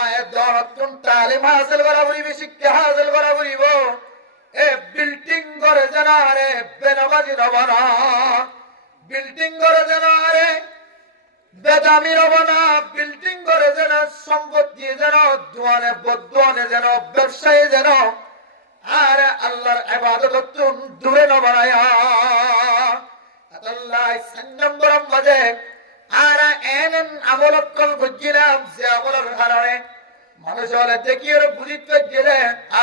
আয় দরতুন তালিম হাসিল করা বলিবি শিক্ষা হাসিল করা বলিব এ বিল্ডিং ঘরে জানা রে বেনামাজি নবনা বিল্ডিং ঘরে জানা রে বেদামি নবনা বিল্ডিং ঘরে জানা সম্পত্তি যেন দোয়ানে বদুয়ানে যেন ব্যবসায়ী যেন আর আল্লাহর ইবাদত দূরে নবনায়া আল্লাহ 3 নম্বর মাঝে আর এনন আমলত কল বুঝিলাম যে আমলের কারণে মানুষ হলে দেখিয়ে বুঝিতে গেলে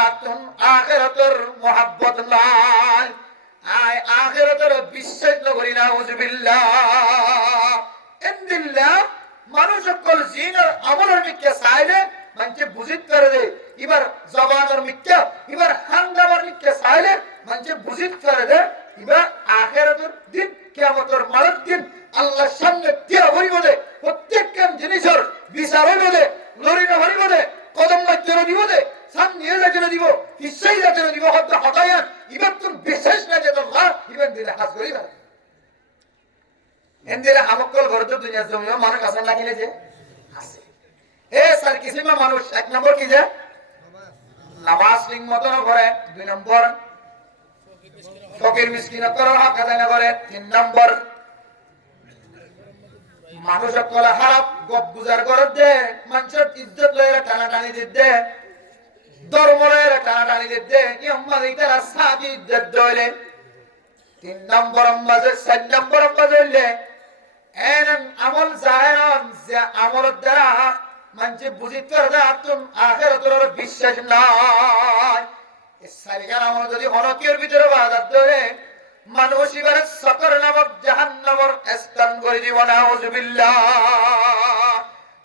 আতুন আখিরাতের মোহাব্বত নাই আয় আখিরাতের বিশ্বাস করি না উজবিল্লাহ ইনদিল্লাহ মানুষ কল জিনের আমলের মিথ্যা চাইলে মানুষে বুঝিত করে দে এবার জবানের মিথ্যা এবার হাঙ্গামার মিথ্যা চাইলে মানুষে বুঝিত করে দে এবার আখিরাতের দিন কিয়ামতের মারের দিন আল্লাহর সামনে দিয়া হইব দে প্রত্যেকটা জিনিসের বিচার হইব দে লড়ি না হইব দে কদম মাত্র দিব দে সান নিয়ে যাতে দিব হিসাই যাতে দিব হত্যা হতায়ান এবার তুমি বিশেষ না যে আল্লাহ ইবেন দিলে হাস করি না এন্দিলে আমকল গর্দ দুনিয়া জমিও মানুষ আসান লাগিলে যে আছে এ স্যার কিসিমা মানুষ 1 নম্বর কি যে নামাজ ঠিক মতো না করে 2 নম্বর ফকির মিসকিন করার হক আদায় না করে 3 নম্বর মানুষ কলা খারাপ গপ গুজার করে দে মানুষের ইজ্জত লয়ে টানা টানি দিতে ধর্ম লয়ে টানা টানি দিতে ইম্মাদ ইতারা সাদি ইজ্জত দইলে 3 নম্বর মাঝে 4 নম্বর মাঝে হইলে এনন আমল জাহেরান যে আমলের দ্বারা মানুষ বুঝিতে পারে আতুন আখিরাতের বিশ্বাস নাই সারিগার আমল যদি হনকের ভিতরে বাধা ধরে মানুষ এবারে সকর নামক জাহান্নামের স্থান করে দিব না উজবিল্লাহ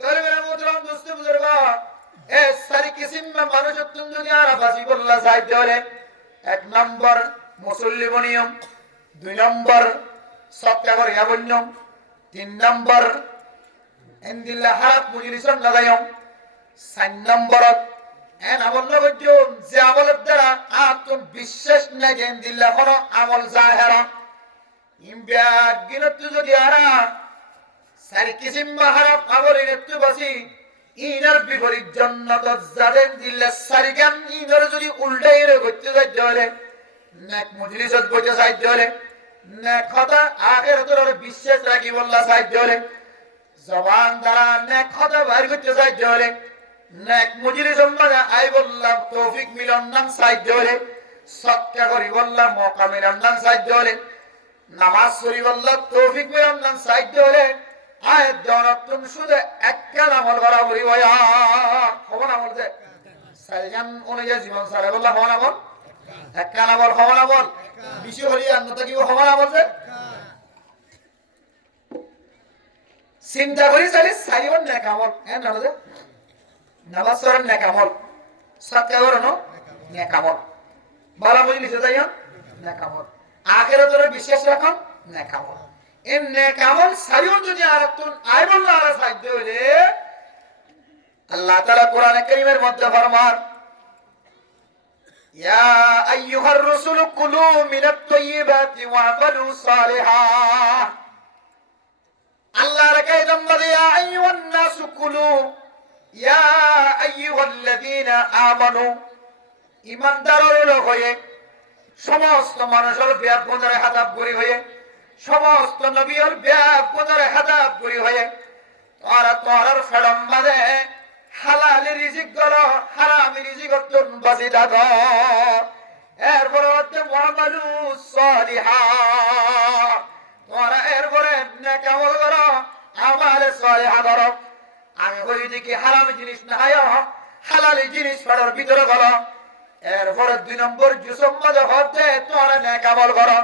দরবারে মুহতারাম দোস্ত বুজুর্গ এ সারি কিসিম মানুষ দুনিয়ার বাসি বল্লা সাহায্য হলে 1 নম্বর মুসল্লি বনিয়ম 2 নম্বর সৎকা করে বন্যম 3 নম্বর ইনদিল্লাহ হারাত মুজলিসন লাগায়ম 4 নম্বর এন আমল নবজুন যে আমলের দ্বারা আতুন বিশ্বাস না যে ইনদিল্লাহ কোন আমল জাহেরা ইমবিয়া গিনত যদি আরা সারি কিসিম হারাত আমল ইনতু বসি ইনার বিপরীত জান্নাত জাদেন দিল্লাহ সারিগান ইনার যদি উল্টাই রে গচ্ছে যায় জলে নেক মুজলিসত বসে যায় জলে নেক কথা আখিরাতের বিশ্বাস রাখি বল্লা যায় জলে জবান দ্বারা নেক কথা বাইর করতে যায় জলে নেক মুজলিস মানে আই বললাম তৌফিক মিলন নাম সাহায্য হলে সৎকা করি বললাম মওকা মিলন নাম সাহায্য হলে নামাজ পড়ি বললাম তৌফিক মিলন নাম সাহায্য হলে আয় জনতুন শুধু একখান আমল করা বলি ভাইয়া খবর আমল যে সাইজান অনুযায়ী জীবন সারা বললাম খবর আমল একখান আমল খবর আমল বেশি হলি আন্নতা কি খবর আমল যে চিন্তা করি চালি সাইবন নেক আমল হ্যাঁ না যে নামাজ পড়েন নেক আমল সৎকা করেন নেক আমল ভালো বুঝলি সেটাই নেক আমল আখিরাতের বিশ্বাস রাখুন নেক আমল এই নেক আমল সারিও যদি আরাতুন আই বললা আর সাহায্য হইলে আল্লাহ তাআলা কোরআনে কারীমের মধ্যে ফরমান ইয়া আইয়ুহার রাসূল কুলু মিনাত তাইয়্যিবাতি ওয়া'মালু সালিহা আল্লাহর কায়দাম বলে ইয়া আইয়ুহান নাসু কুলু ইয়া আইয়ুহাল্লাযীনা আমানু ঈমানদারের লোক হয়ে সমস্ত মানুষের ব্যাপনের হাতাব করি হয়ে সমস্ত নবীর ব্যাপনের হাতাব করি হয়ে তোর ফেরম বাদে হালাল রিজিক গলো হারাম রিজিক তুন বাজি দাগ এরপরে হচ্ছে ওয়া'মালু সালিহা তোরা এরপরে নেক আমল করো আমাল সালিহা করো আমি কই দেখি হারাম জিনিস না হয় হালাল জিনিস ফেরার ভিতরে গলো এরপরে 2 নম্বর জুসম মধ্যে হতে তোরা নেক আমল করো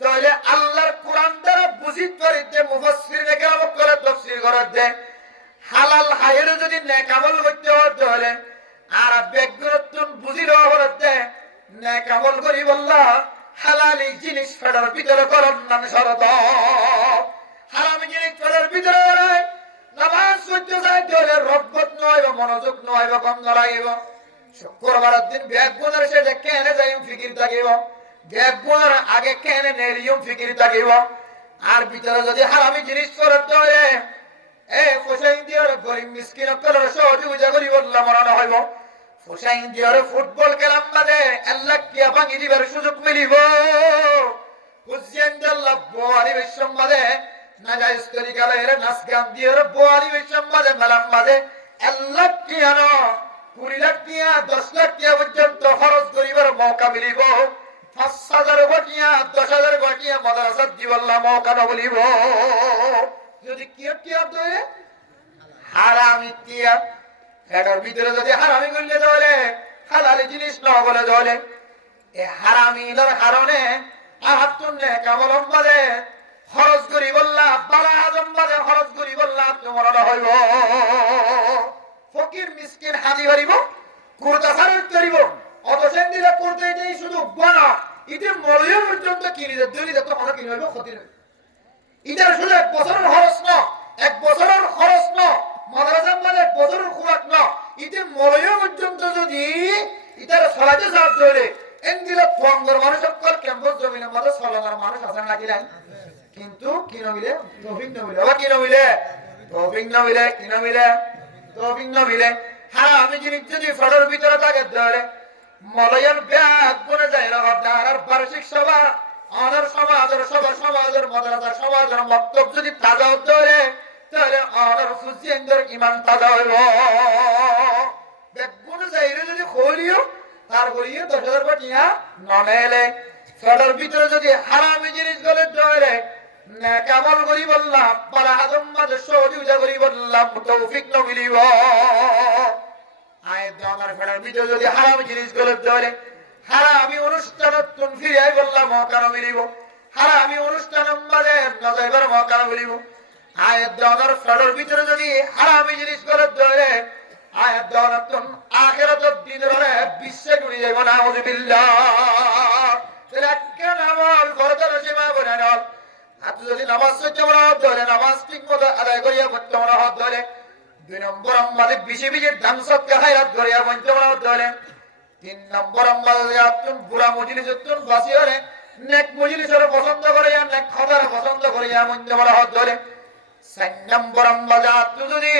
তাহলে আল্লাহর কোরআন দ্বারা বুঝিত পারিতে মুফাসসিরনে কেরাম করে তাফসীর করে দে হালাল হায়ের যদি নেক আমল করতে হলে আর বেগরতুন বুঝির হতে নেক আমল করি বললা হালালি জিনিস ফেরার ভিতরে করন নাম শরত হারাম জিনিস ফেরার ভিতরে নামাজ পড়তে যায় তাহলে রব্বত নয় বা মনোযোগ নয় বা কম লাগবে শুক্রবারের দিন ব্যাগ গুণের সে কেনে যাইম ফিকির থাকিব, ব্যাগ গুণের আগে কেনে নেরিয়ম ফিকির থাকিব। আর ভিতরে যদি হারামি জিনিস করে ধরে ফুসাইন দিয়ে গরিব মিসকিন করার সহযোগিতা করি বললাম মরানো হইব। ফুসাইন দিয়ে ফুটবল খেলাম বাদে আল্লাহ কিয়া ভাঙি দিবার সুযোগ মিলিব। হুসেন আল্লাহ বোয়ারি বিশ্বম বাদে নাজাইজ তরিকালে নাচ গান দিয়ে বোয়ারি বিশ্বম বাদে মেলাম বাদে আল্লাহ কিয়ানো 20 লাখ টিয়া 10 লাখ টিয়া পর্যন্ত খরচ করিবার মৌকা মিলিব। 5,000 গটিয়া 10,000 গটিয়া মাদ্রাসা দিবল্লা মৌকা না বলিব। যদি টিয়া ধরে হারামি টিয়া এটার ভিতরে যদি হারামি করলে ধরে হালালি জিনিস না বলে ধরে এ হারামির কারণে আহাত্তনে কেবল বাদে খরচ করি বললা 12,000 বাদে খরচ করি বললা তোমার হইব। ফকির মিসকিন হাজি হরিব কুর্তা সারত করিব অতসেন দিলে করতে এটাই শুধু বানা ইতে মরয় পর্যন্ত কিনি দে দুই তো কোনো কিনি হইব ক্ষতি নেই। ইটার শুধু 1 বছরের খরচ না, 1 বছরের খরচ না, মাদ্রাসা মানে 1 বছরের খরচ না, ইতে মরয় পর্যন্ত যদি ইটার ছড়াতে সাথ ধরে এন দিলে পঙ্গর মানুষ সকল ক্যাম্পাস জমিনের মধ্যে ছলানোর মানুষ আছেন নাকি নাই? কিন্তু কি নমিলে তৌফিক নমিলে আবার কি নমিলে তৌফিক নমিলে কি নমিলে তৌফিক নমিলে হ্যাঁ আমি জিনিস যদি ফটোর ভিতরে থাকে ধরে মলয়ের ব্যাগ বনে যায় না আর বার্ষিক সভা আমাদের সমাজের মাদ্রাসা সমাজের মক্তব যদি তাজা ধরে তাহলে আমাদের ফুজিয়েন্দ্র ইমান তাজা হইব। ব্যাগ বনে যায় যদি খলিও তারপরে 10,000 গটিয়া ননেলে ফটোর ভিতরে যদি হারামি জিনিস গলে ধরে কেমন করি বললাম পারা আজম মাঝে সহযোগিতা করি বললাম তৌফিক ন মিলিব। আয় দমার ফেরার ভিতরে যদি হারামি জিনিস গলে ধরে হারামি অনুষ্ঠানত তুন ফিরে বললাম মকানো মিলিব। হারামি অনুষ্ঠান মাঝে নজাইবার মকানো মিলিব। আয় দমার ফেরার ভিতরে যদি হারামি জিনিস গলে ধরে আয় দমার তুন আখিরাতের দিন ধরে বিশ্বে ডুবে যাইব না আউযুবিল্লাহ। তাহলে একটা নামাজ ফরজ সীমা বনে নল আপনি যদি নামাজ পড়তে মনে ধরে নামাজ ঠিক মতো আদায় করিয়া পড়তে মনে ধরে 2 নম্বর আমাদের বেশি বেশি দান সৎকার খায়রাত করিয়া পড়তে মনে ধরে 3 নম্বর আমাদের আপনি বুড়া মজলিস তুন বাসি হলে নেক মজলিসের পছন্দ করিয়া নেক খবর পছন্দ করিয়া মনে মনে ধরে 4 নম্বর আমাদের আপনি যদি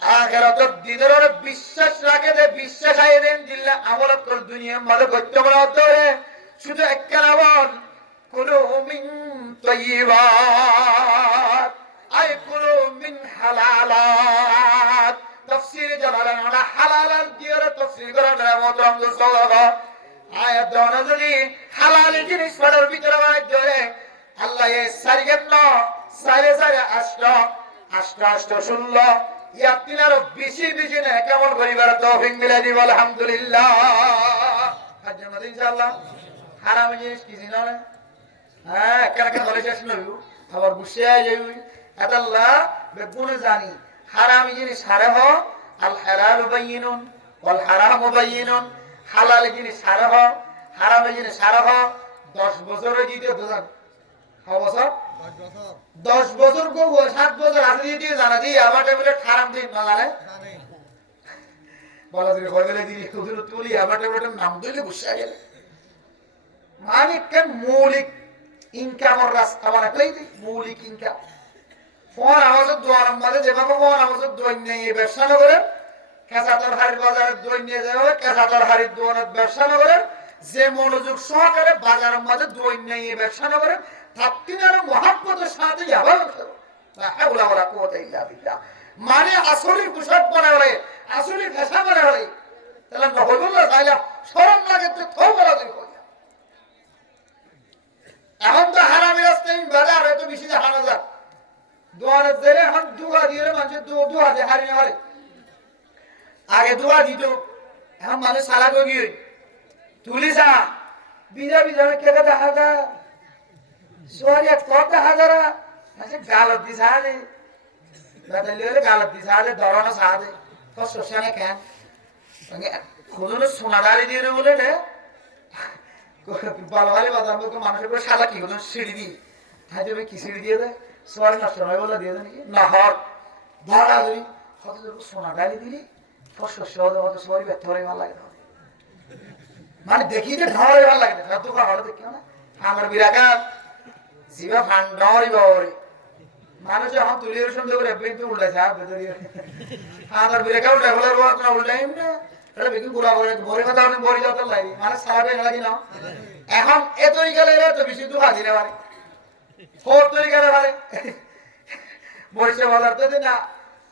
আখিরাতের দিনের বিশ্বাস রাখে দে বিশ্বাস আই দেন দিল্লা আমলত কর দুনিয়ার মাঝে করতে মনে ধরে শুধু একটা নামাজ কুলু মিন طيبات أي كلوا من حلالات تفسير جلالان على حلالات ديارة تفسير قرآن محترم دوستان آيات دوانا جدي حلال جنس فدر بيتر باید داره الله یہ سریعنا سارے اشتا شلہ ইয়াতিনার বেশি বেশি না কেমন করিবার তৌফিক মিলাই দিব আলহামদুলিল্লাহ। হাজার মধ্যে ইনশাআল্লাহ হারাম জিনিস কি জানো না হ্যাঁ কালকে বলে শেষ নইব আবার বুঝে যাইবি আল্লাহ বেগুনে জানি হারাম জিনিস হারাহ আল হালাল বাইয়িনুন ওয়াল হারাম বাইয়িনুন হালাল জিনিস হারাহ হারাম জিনিস হারাহ 10 বছরে দিতে দোজান কত বছর 10 বছর গো 7 বছর আগে দিয়ে জানা দি আমার টেবিলে হারাম দিন না জানে বলা দিলে কইলে দিলি হুজুর তুলি আমার টেবিলে নাম দিলে বুঝা গেল মানে কেন মৌলিক ইনকামের রাস্তা মানে কই দি মৌলিক ইনকাম ফোন আমাদের দোয়ার মধ্যে যেভাবে ফোন আমাদের দোয়ার নিয়ে ব্যবসা না করে কাঁচাতর হাড়ির বাজারে দোয়ার নিয়ে যাবে কাঁচাতর হাড়ির দোয়ানের ব্যবসা না করে যে মনোযোগ সহকারে বাজারের মধ্যে দোয়ার নিয়ে ব্যবসা না করে তার মহাব্বতের সাথে আবার লা হাওলা ওয়ালা কুওয়াতা ইল্লা বিল্লাহ মানে আসলে কুশাত বানালে আসলে ভাষা বানালে তাহলে নহবুল্লাহ তাআলা শরম লাগে তো থোবরা দিই এখন তো হারামি রাস্তায় বাজারে তো বেশি হারা যায় দোয়ারে জেরে এখন দুয়া দিয়ে মানুষ দুয়া দিয়ে হারি হারে আগে দুয়া দিত এখন মানুষ সালা গিয়ে তুলিসা বিজা বিজা কেটে দেখা যায় সোরিয়া কত হাজারা মানে গালত দিছা দে বাদলে গালত দিছা দে ধরনা সাদে তো সোশানে কেন মানে খুদুনো সোনাদারি দিয়ে বলে রে বালওয়ালি বাজার মতো মানুষের করে সাদা কি হলো সিঁড়ি দি হাজে ভাই কি সিঁড়ি দিয়ে দে সোয়ার নষ্ট হয় বলে দিয়ে দে নাকি না হর ভাড়া ধরি কত সোনাদারি দিলি ফসফস হতে সরি ব্যর্থ হয়ে ভালো লাগে না মানে দেখি যে ঢাড়ে ভালো লাগে না তো ভালো দেখি না আমার বিরাকা জিবা ফান্ডরি বাবরে মানুষ এখন তুলিয়ে সুন্দর করে বেঞ্চ উল্টাছে আর ভেতরে আমার বিরাকা উল্টা বলে রোজ না উল্টাই না এটা বেগুন গুড়া করে বড় কথা অনেক বড় যত লাগে মানে সারাবে লাগি না এখন এ তরিকা লাগে তো বেশি দুঃখ দিলে পারে ফোর তরিকা পারে বসে বলার তো না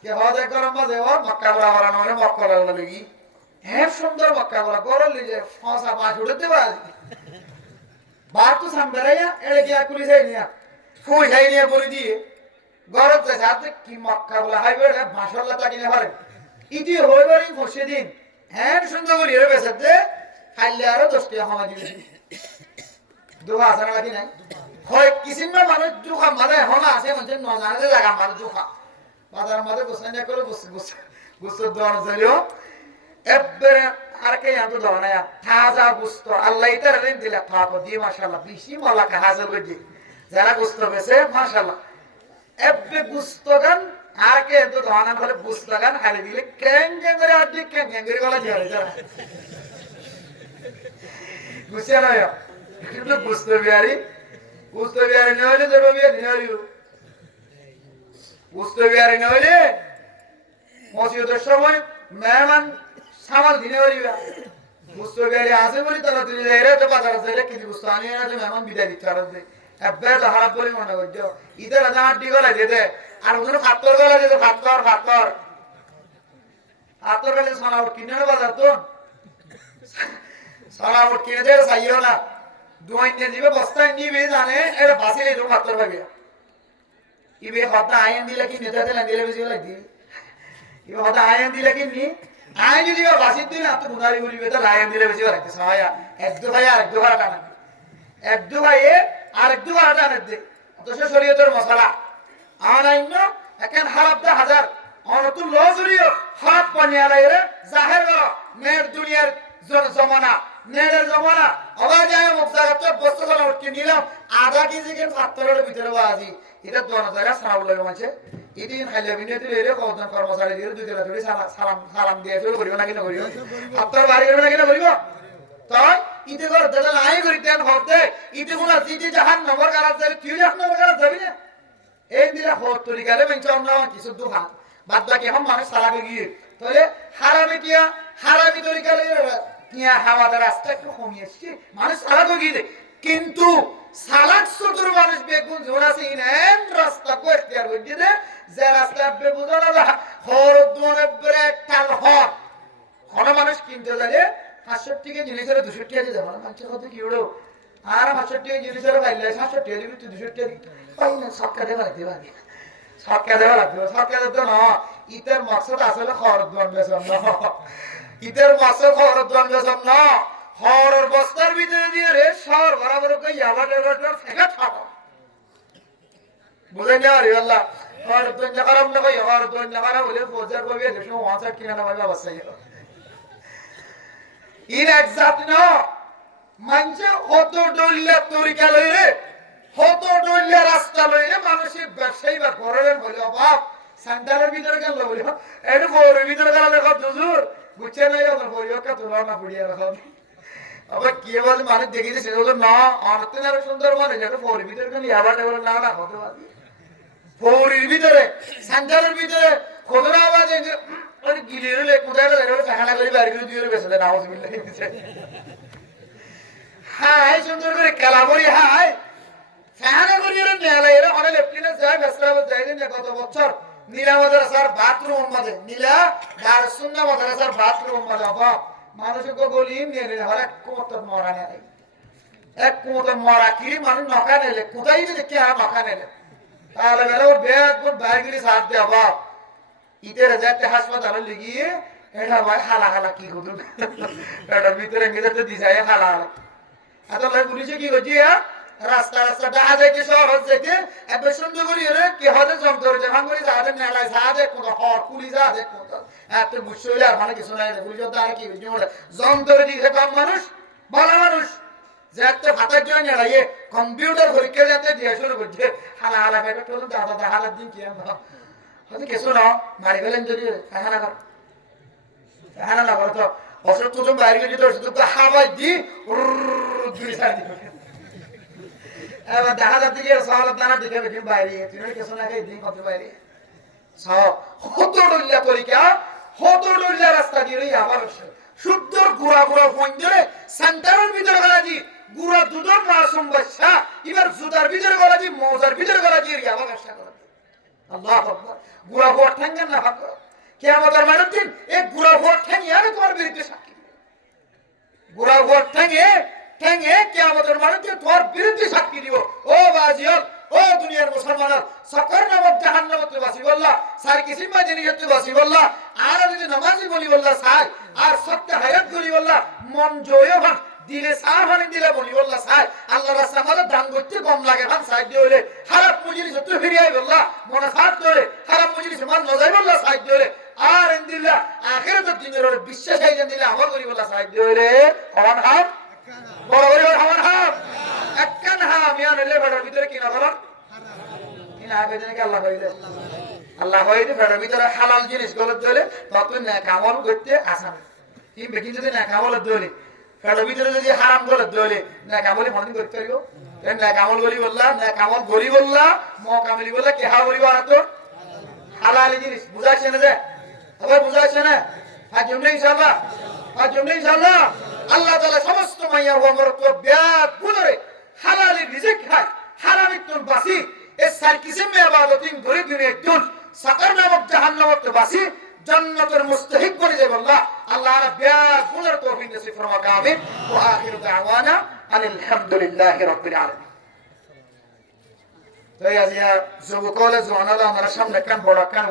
কে হদে গরম মাঝে ও মক্কা বলা বানানো মানে মক্কা বলা লাগি হ্যাঁ সুন্দর মক্কা বলা করল লিজে ফসা পাঁচ উঠতে পারে বাত তো সামবেরাইয়া এড়ে গিয়া কুলি যাই নিয়া ফুই যাই নিয়া বলে দিয়ে গরম যাচ্ছে আপনি কি মক্কা বলা হাইবে ভাষণলা তাকিনে পারে ইতি হয়ে বাড়ি বসে দিন হ্যাঁ সুন্দর করে এর বেসে দে খাইলে আরো 10 টাকা হামা দিবে দুহা আছে নাকি নাই হয় কিসিন না মানুষ দুহা মানে হনা আছে মানে ন জানে লাগা মানে দুহা বাজার মধ্যে গোসাই না করে গুস্ত দোয়ানো যাইও এবারে আর কে আনতো দোয়ানা তাজা গুস্ত আল্লাহ ইতার রেন দিলা খাওয়া দিয়ে মাশাআল্লাহ বেশি মালাকা হাজার হইছে যারা গুস্ত বেছে মাশাআল্লাহ এববে গুস্ত গান আর কে তো দোয়ানা বলে গুস্ত গান হারি দিলে কেন কেন করে আর দিক কেন কেন করে গলা ঝরে যায় গুছিয়া নয় কিন্তু গুস্ত বিহারি নইলে ধরো বিহারি নইলে বুঝতে বিহারি নইলে মসজিদের সময় মেহমান সামাল দিনে পারিবা বুঝতে বিহারি আছে বলি তারা তুই যাই রে তো বাজার যাইলে কিন্তু বুঝতে আনি না যে মেহমান বিদায় দিতে পারো যে একবার তো খারাপ বলে মনে করছো ইদের আজ আড্ডি গলা যেতে আর ওদের ফাত্তর গলা যেতে ফাত্তর গেলে সোনাউট কিনে না বাজার তো সোনাউট কিনে দেয় চাইও না দুই নিয়ে যাবে বস্তায় নিবে জানে এটা বাসিলে তুমি ফাত্তর পাবে ইবে হতা আয়ন দিলে কি নেতা দিলে দিলে বেশি লাগি ইবে হতা আয়ন দিলে কি নি আয়ন যদি বাসি দিলে তো গুনারি গুলিবে তো আয়ন দিলে বেশি লাগতে সহায়া এক দু ভাই আরেক দু ভাড়া টানা এক দু ভাই আরেক দু ভাড়া টানা দে তো সে শরীয়তের মশলা আনাইন এখন হারাবটা হাজার অনতুল লজরিও হাত পানিয়ালাই রে জাহের গলো নেট দুনিয়ার জমানা নেটের জমানা আবার যায় মুখ জায়গাতে বস্তু চলা উঠকে নিলাম আধা কেজি কেন ফাত্তরের ভিতরে বাজি এটা 2000 সারাউল লাগে মাঝে এদিন খাইলে বিনেতে এরে কতজন কর্মচারী দিয়ে দুই দিলা ধরে সালাম দিয়ে শুরু করিও না কিনা করিও আপনার বাড়ি করবে না কিনা করিব তাই ইতে করে দাদা নাই করি দেন হতে ইতে কোন জিতে জাহান নম্বর কারাত যাবে তুই জাহান নম্বর কারাত যাবি না এই দিলা হত তরিকালে বেঞ্চ আমরা কিছু দুহা বাদ বাকি এখন মানুষ সালাকে গিয়ে তাহলে হারামি তরিকালে কিয়া হাওয়াটা রাস্তা একটু কমিয়েছে মানুষ সালাকে গিয়ে কিন্তু সালাক সদর মানুষ বেগুন জোড়াছে ইনেন রাস্তা কো এখতিয়ার হইছে দে যে রাস্তা বেগুন না হরদনে ব্রেক টাল হর কোন মানুষ কিনতে যায় 500 টাকা জিনিসের 200 টাকা দিয়ে দেব মানুষ কত কি উড়ো আর 500 টাকা জিনিসের বাইলে 700 টাকা দিবি তুই 200 টাকা পাই না সরকার দেবা লাগবে সরকার দেবা লাগবে সরকার তো না ইতের মাকসাদ আসলে হরদন বেসন না ইতের মাকসাদ হরদন বেসন না হরর বস্তার ভিতরে দিয়ে রে শহর বরাবর কই ইয়াবাটার ফেকা থাকো বুঝেন না রে আল্লাহ হর দুনিয়া খারাপ না কই হর দুনিয়া খারাপ হলে ফৌজার কবি দেশো ওয়াসা কিনা না ভাবে অবস্থা ইন এক্সাক্ট না মানছে হত ডলিয়া তরিকা লইরে হত ডলিয়া রাস্তা লইরে মানুষের ব্যবসায়ী বা ঘরের বলে বাপ সান্তালের ভিতরে কেন বলি এর ঘরের ভিতরে গেল দেখো হুজুর গুছে নাই ওর পরিবারকে তোলা না পড়িয়া রাখো আবার কি বলে মানে দেখিতে সে হলো না অর্থে আরো সুন্দর মানে যেটা ফোরের ভিতরে কেন ইয়াবাটা বলে না হতে পারে ফোরের ভিতরে সান্তালের ভিতরে খোদরা আওয়াজে ওই গিলির লে কোথায় রে ফাহানা করে বাড়ি করে দিয়ে বেসলে নাউজ বিল্লাহ দিছে হাই সুন্দর করে কালাবরি হাই ফাহানা করে নেলা এরা অনেক লেফটেন্যান্ট যায় বেসরা যায় না কত বছর নীলা মাদ্রাসার বাথরুম মধ্যে নীলা দারুসুন্নাহ মাদ্রাসার বাথরুম মধ্যে বাবা মানুষকে বলি নিয়ে রে হরে কোমত মরা নেই এক কোমত মরা কি মানুষ নকা নেলে কোথায় যে কি আর নকা নেলে তাহলে গেল ওর ব্যাগ কোন বাইগলি সাথ দে বাবা ইতে রাজাতে হাসপাতালে লিগিয়ে এটা ভাই হালা কি করুন এটা ভিতরে গেতে দিছায় হালা এত লাই পুলিশে কি করছে রাস্তা দেখা যায় কি শহর যেতে এত সুন্দর করে রে কি হতে যন্ত্র জাহান করে যাতে মেলায় সাদে কোন হর পুলি যাতে কোন এত মুশকিল আর মানে কিছু নাই পুলিশ তো আর কি বলে যন্ত্র দিছে কম মানুষ ভালো মানুষ যাতে হাতের জন্য নেড়াইয়ে কম্পিউটার পরীক্ষা যাতে দিয়ে শুরু করছে হালা ফেটা তো দাদা হালাত দিন কি আমরা হতে কিছু না মারি গেলেন যদি ফাহানা কর হ্যাঁ না বলো তো অসুখ তো বাইরে গিয়ে যেতে ওষুধ তো হাওয়াই দি ঘুরে ছাড় দিবে এবার দেখা যাচ্ছে কি সালাদ দানা দিকে বেশি বাইরে গেছে কিছু না খাই দিন কত বাইরে হতডল্লা তরিকা হতডল্লা রাস্তা দিয়ে আবার শুদ্ধ গুড়া গুড়া ফোন ধরে সেন্টারের ভিতরে গলা দি গুড়া দুধর মাসুম বাচ্চা এবার জুদার ভিতরে গলা দি মজার ভিতরে গলা দিয়ে আবার ব্যবসা করে আল্লাহ আকবার গুড়া ভোট ঠেঙ্গেন না ভাগ্য কিয়ামতের মাঠের দিন এই গুড়া ভোট ঠেঙ্গে আর তোমার বিরুদ্ধে সাক্ষী দিবে গুড়া ভোট ঠেঙ্গে ঠেঙ্গে কিয়ামতের মাঠের দিন তোমার বিরুদ্ধে সাক্ষী দিব ও বাজিয়ত ও দুনিয়ার মুসলমানরা সকর নামক জাহান্নামতে বাসি বললা সার কিসিম বাজিনি হতে বাসি বললা আর যদি নামাজি বলি বললা সাই আর সত্যি হায়াত করি বললা মন জয় ভান দিলে সার হানি দিলে বলি বললা সাই আল্লাহ রাস্তা আমাদের দান করতে কম লাগে ভান সাই দিলে খারাপ মুজিরিস তো ফিরিয়াই বললা মনে সাথ ধরে খারাপ মুজিরিস মান মজাই বললা সাই দিলে আর ইনদিল্লাহ আখিরাতের দিনের বিশ্বাস আইজান দিলে আমল করি বললা সাই দিলে হওয়ান হাম বড় বড় হওয়ান হাম একখান হাম ইয়া নলে বড়র ভিতরে কি না বলেন কিনা বেজনে কি আল্লাহ কইলে আল্লাহ কইলে বড়র ভিতরে হালাল জিনিস গলত দিলে তত না কামল করতে আসান কি বেকি যদি না কামল দিলে বড়র ভিতরে যদি হারাম গলত দিলে না কামলি মনে করতে পারিও না কামল বলি বললা না কামল গরি বললা ম কামলি বললা কি হা বলি আর তো হালাল জিনিস বুঝাইছে না যে আবার বুঝাইছে না আজ জন্য ইনশাআল্লাহ আজ জন্য ইনশাআল্লাহ আল্লাহ তাআলা সমস্ত মাইয়া ওমর তো ব্যাত গুনরে হালালি রিজিক খায় হারামিতুন বাসি এ সার কিসিম মে ইবাদতিন ধরে দিনে দুন সাকার নামক জাহান্নামত বাসি জান্নাতের মুস্তাহিক করে যাবে আল্লাহ ব্যাত গুনরে তৌফিক নসিব ফরমাক আমিন ওয়া আখিরু দাওয়ানা আলহামদুলিল্লাহি রাব্বিল আলামিন তো আজিয়া যুবকলে জওয়ানালা আমার সামনে কান বড় কান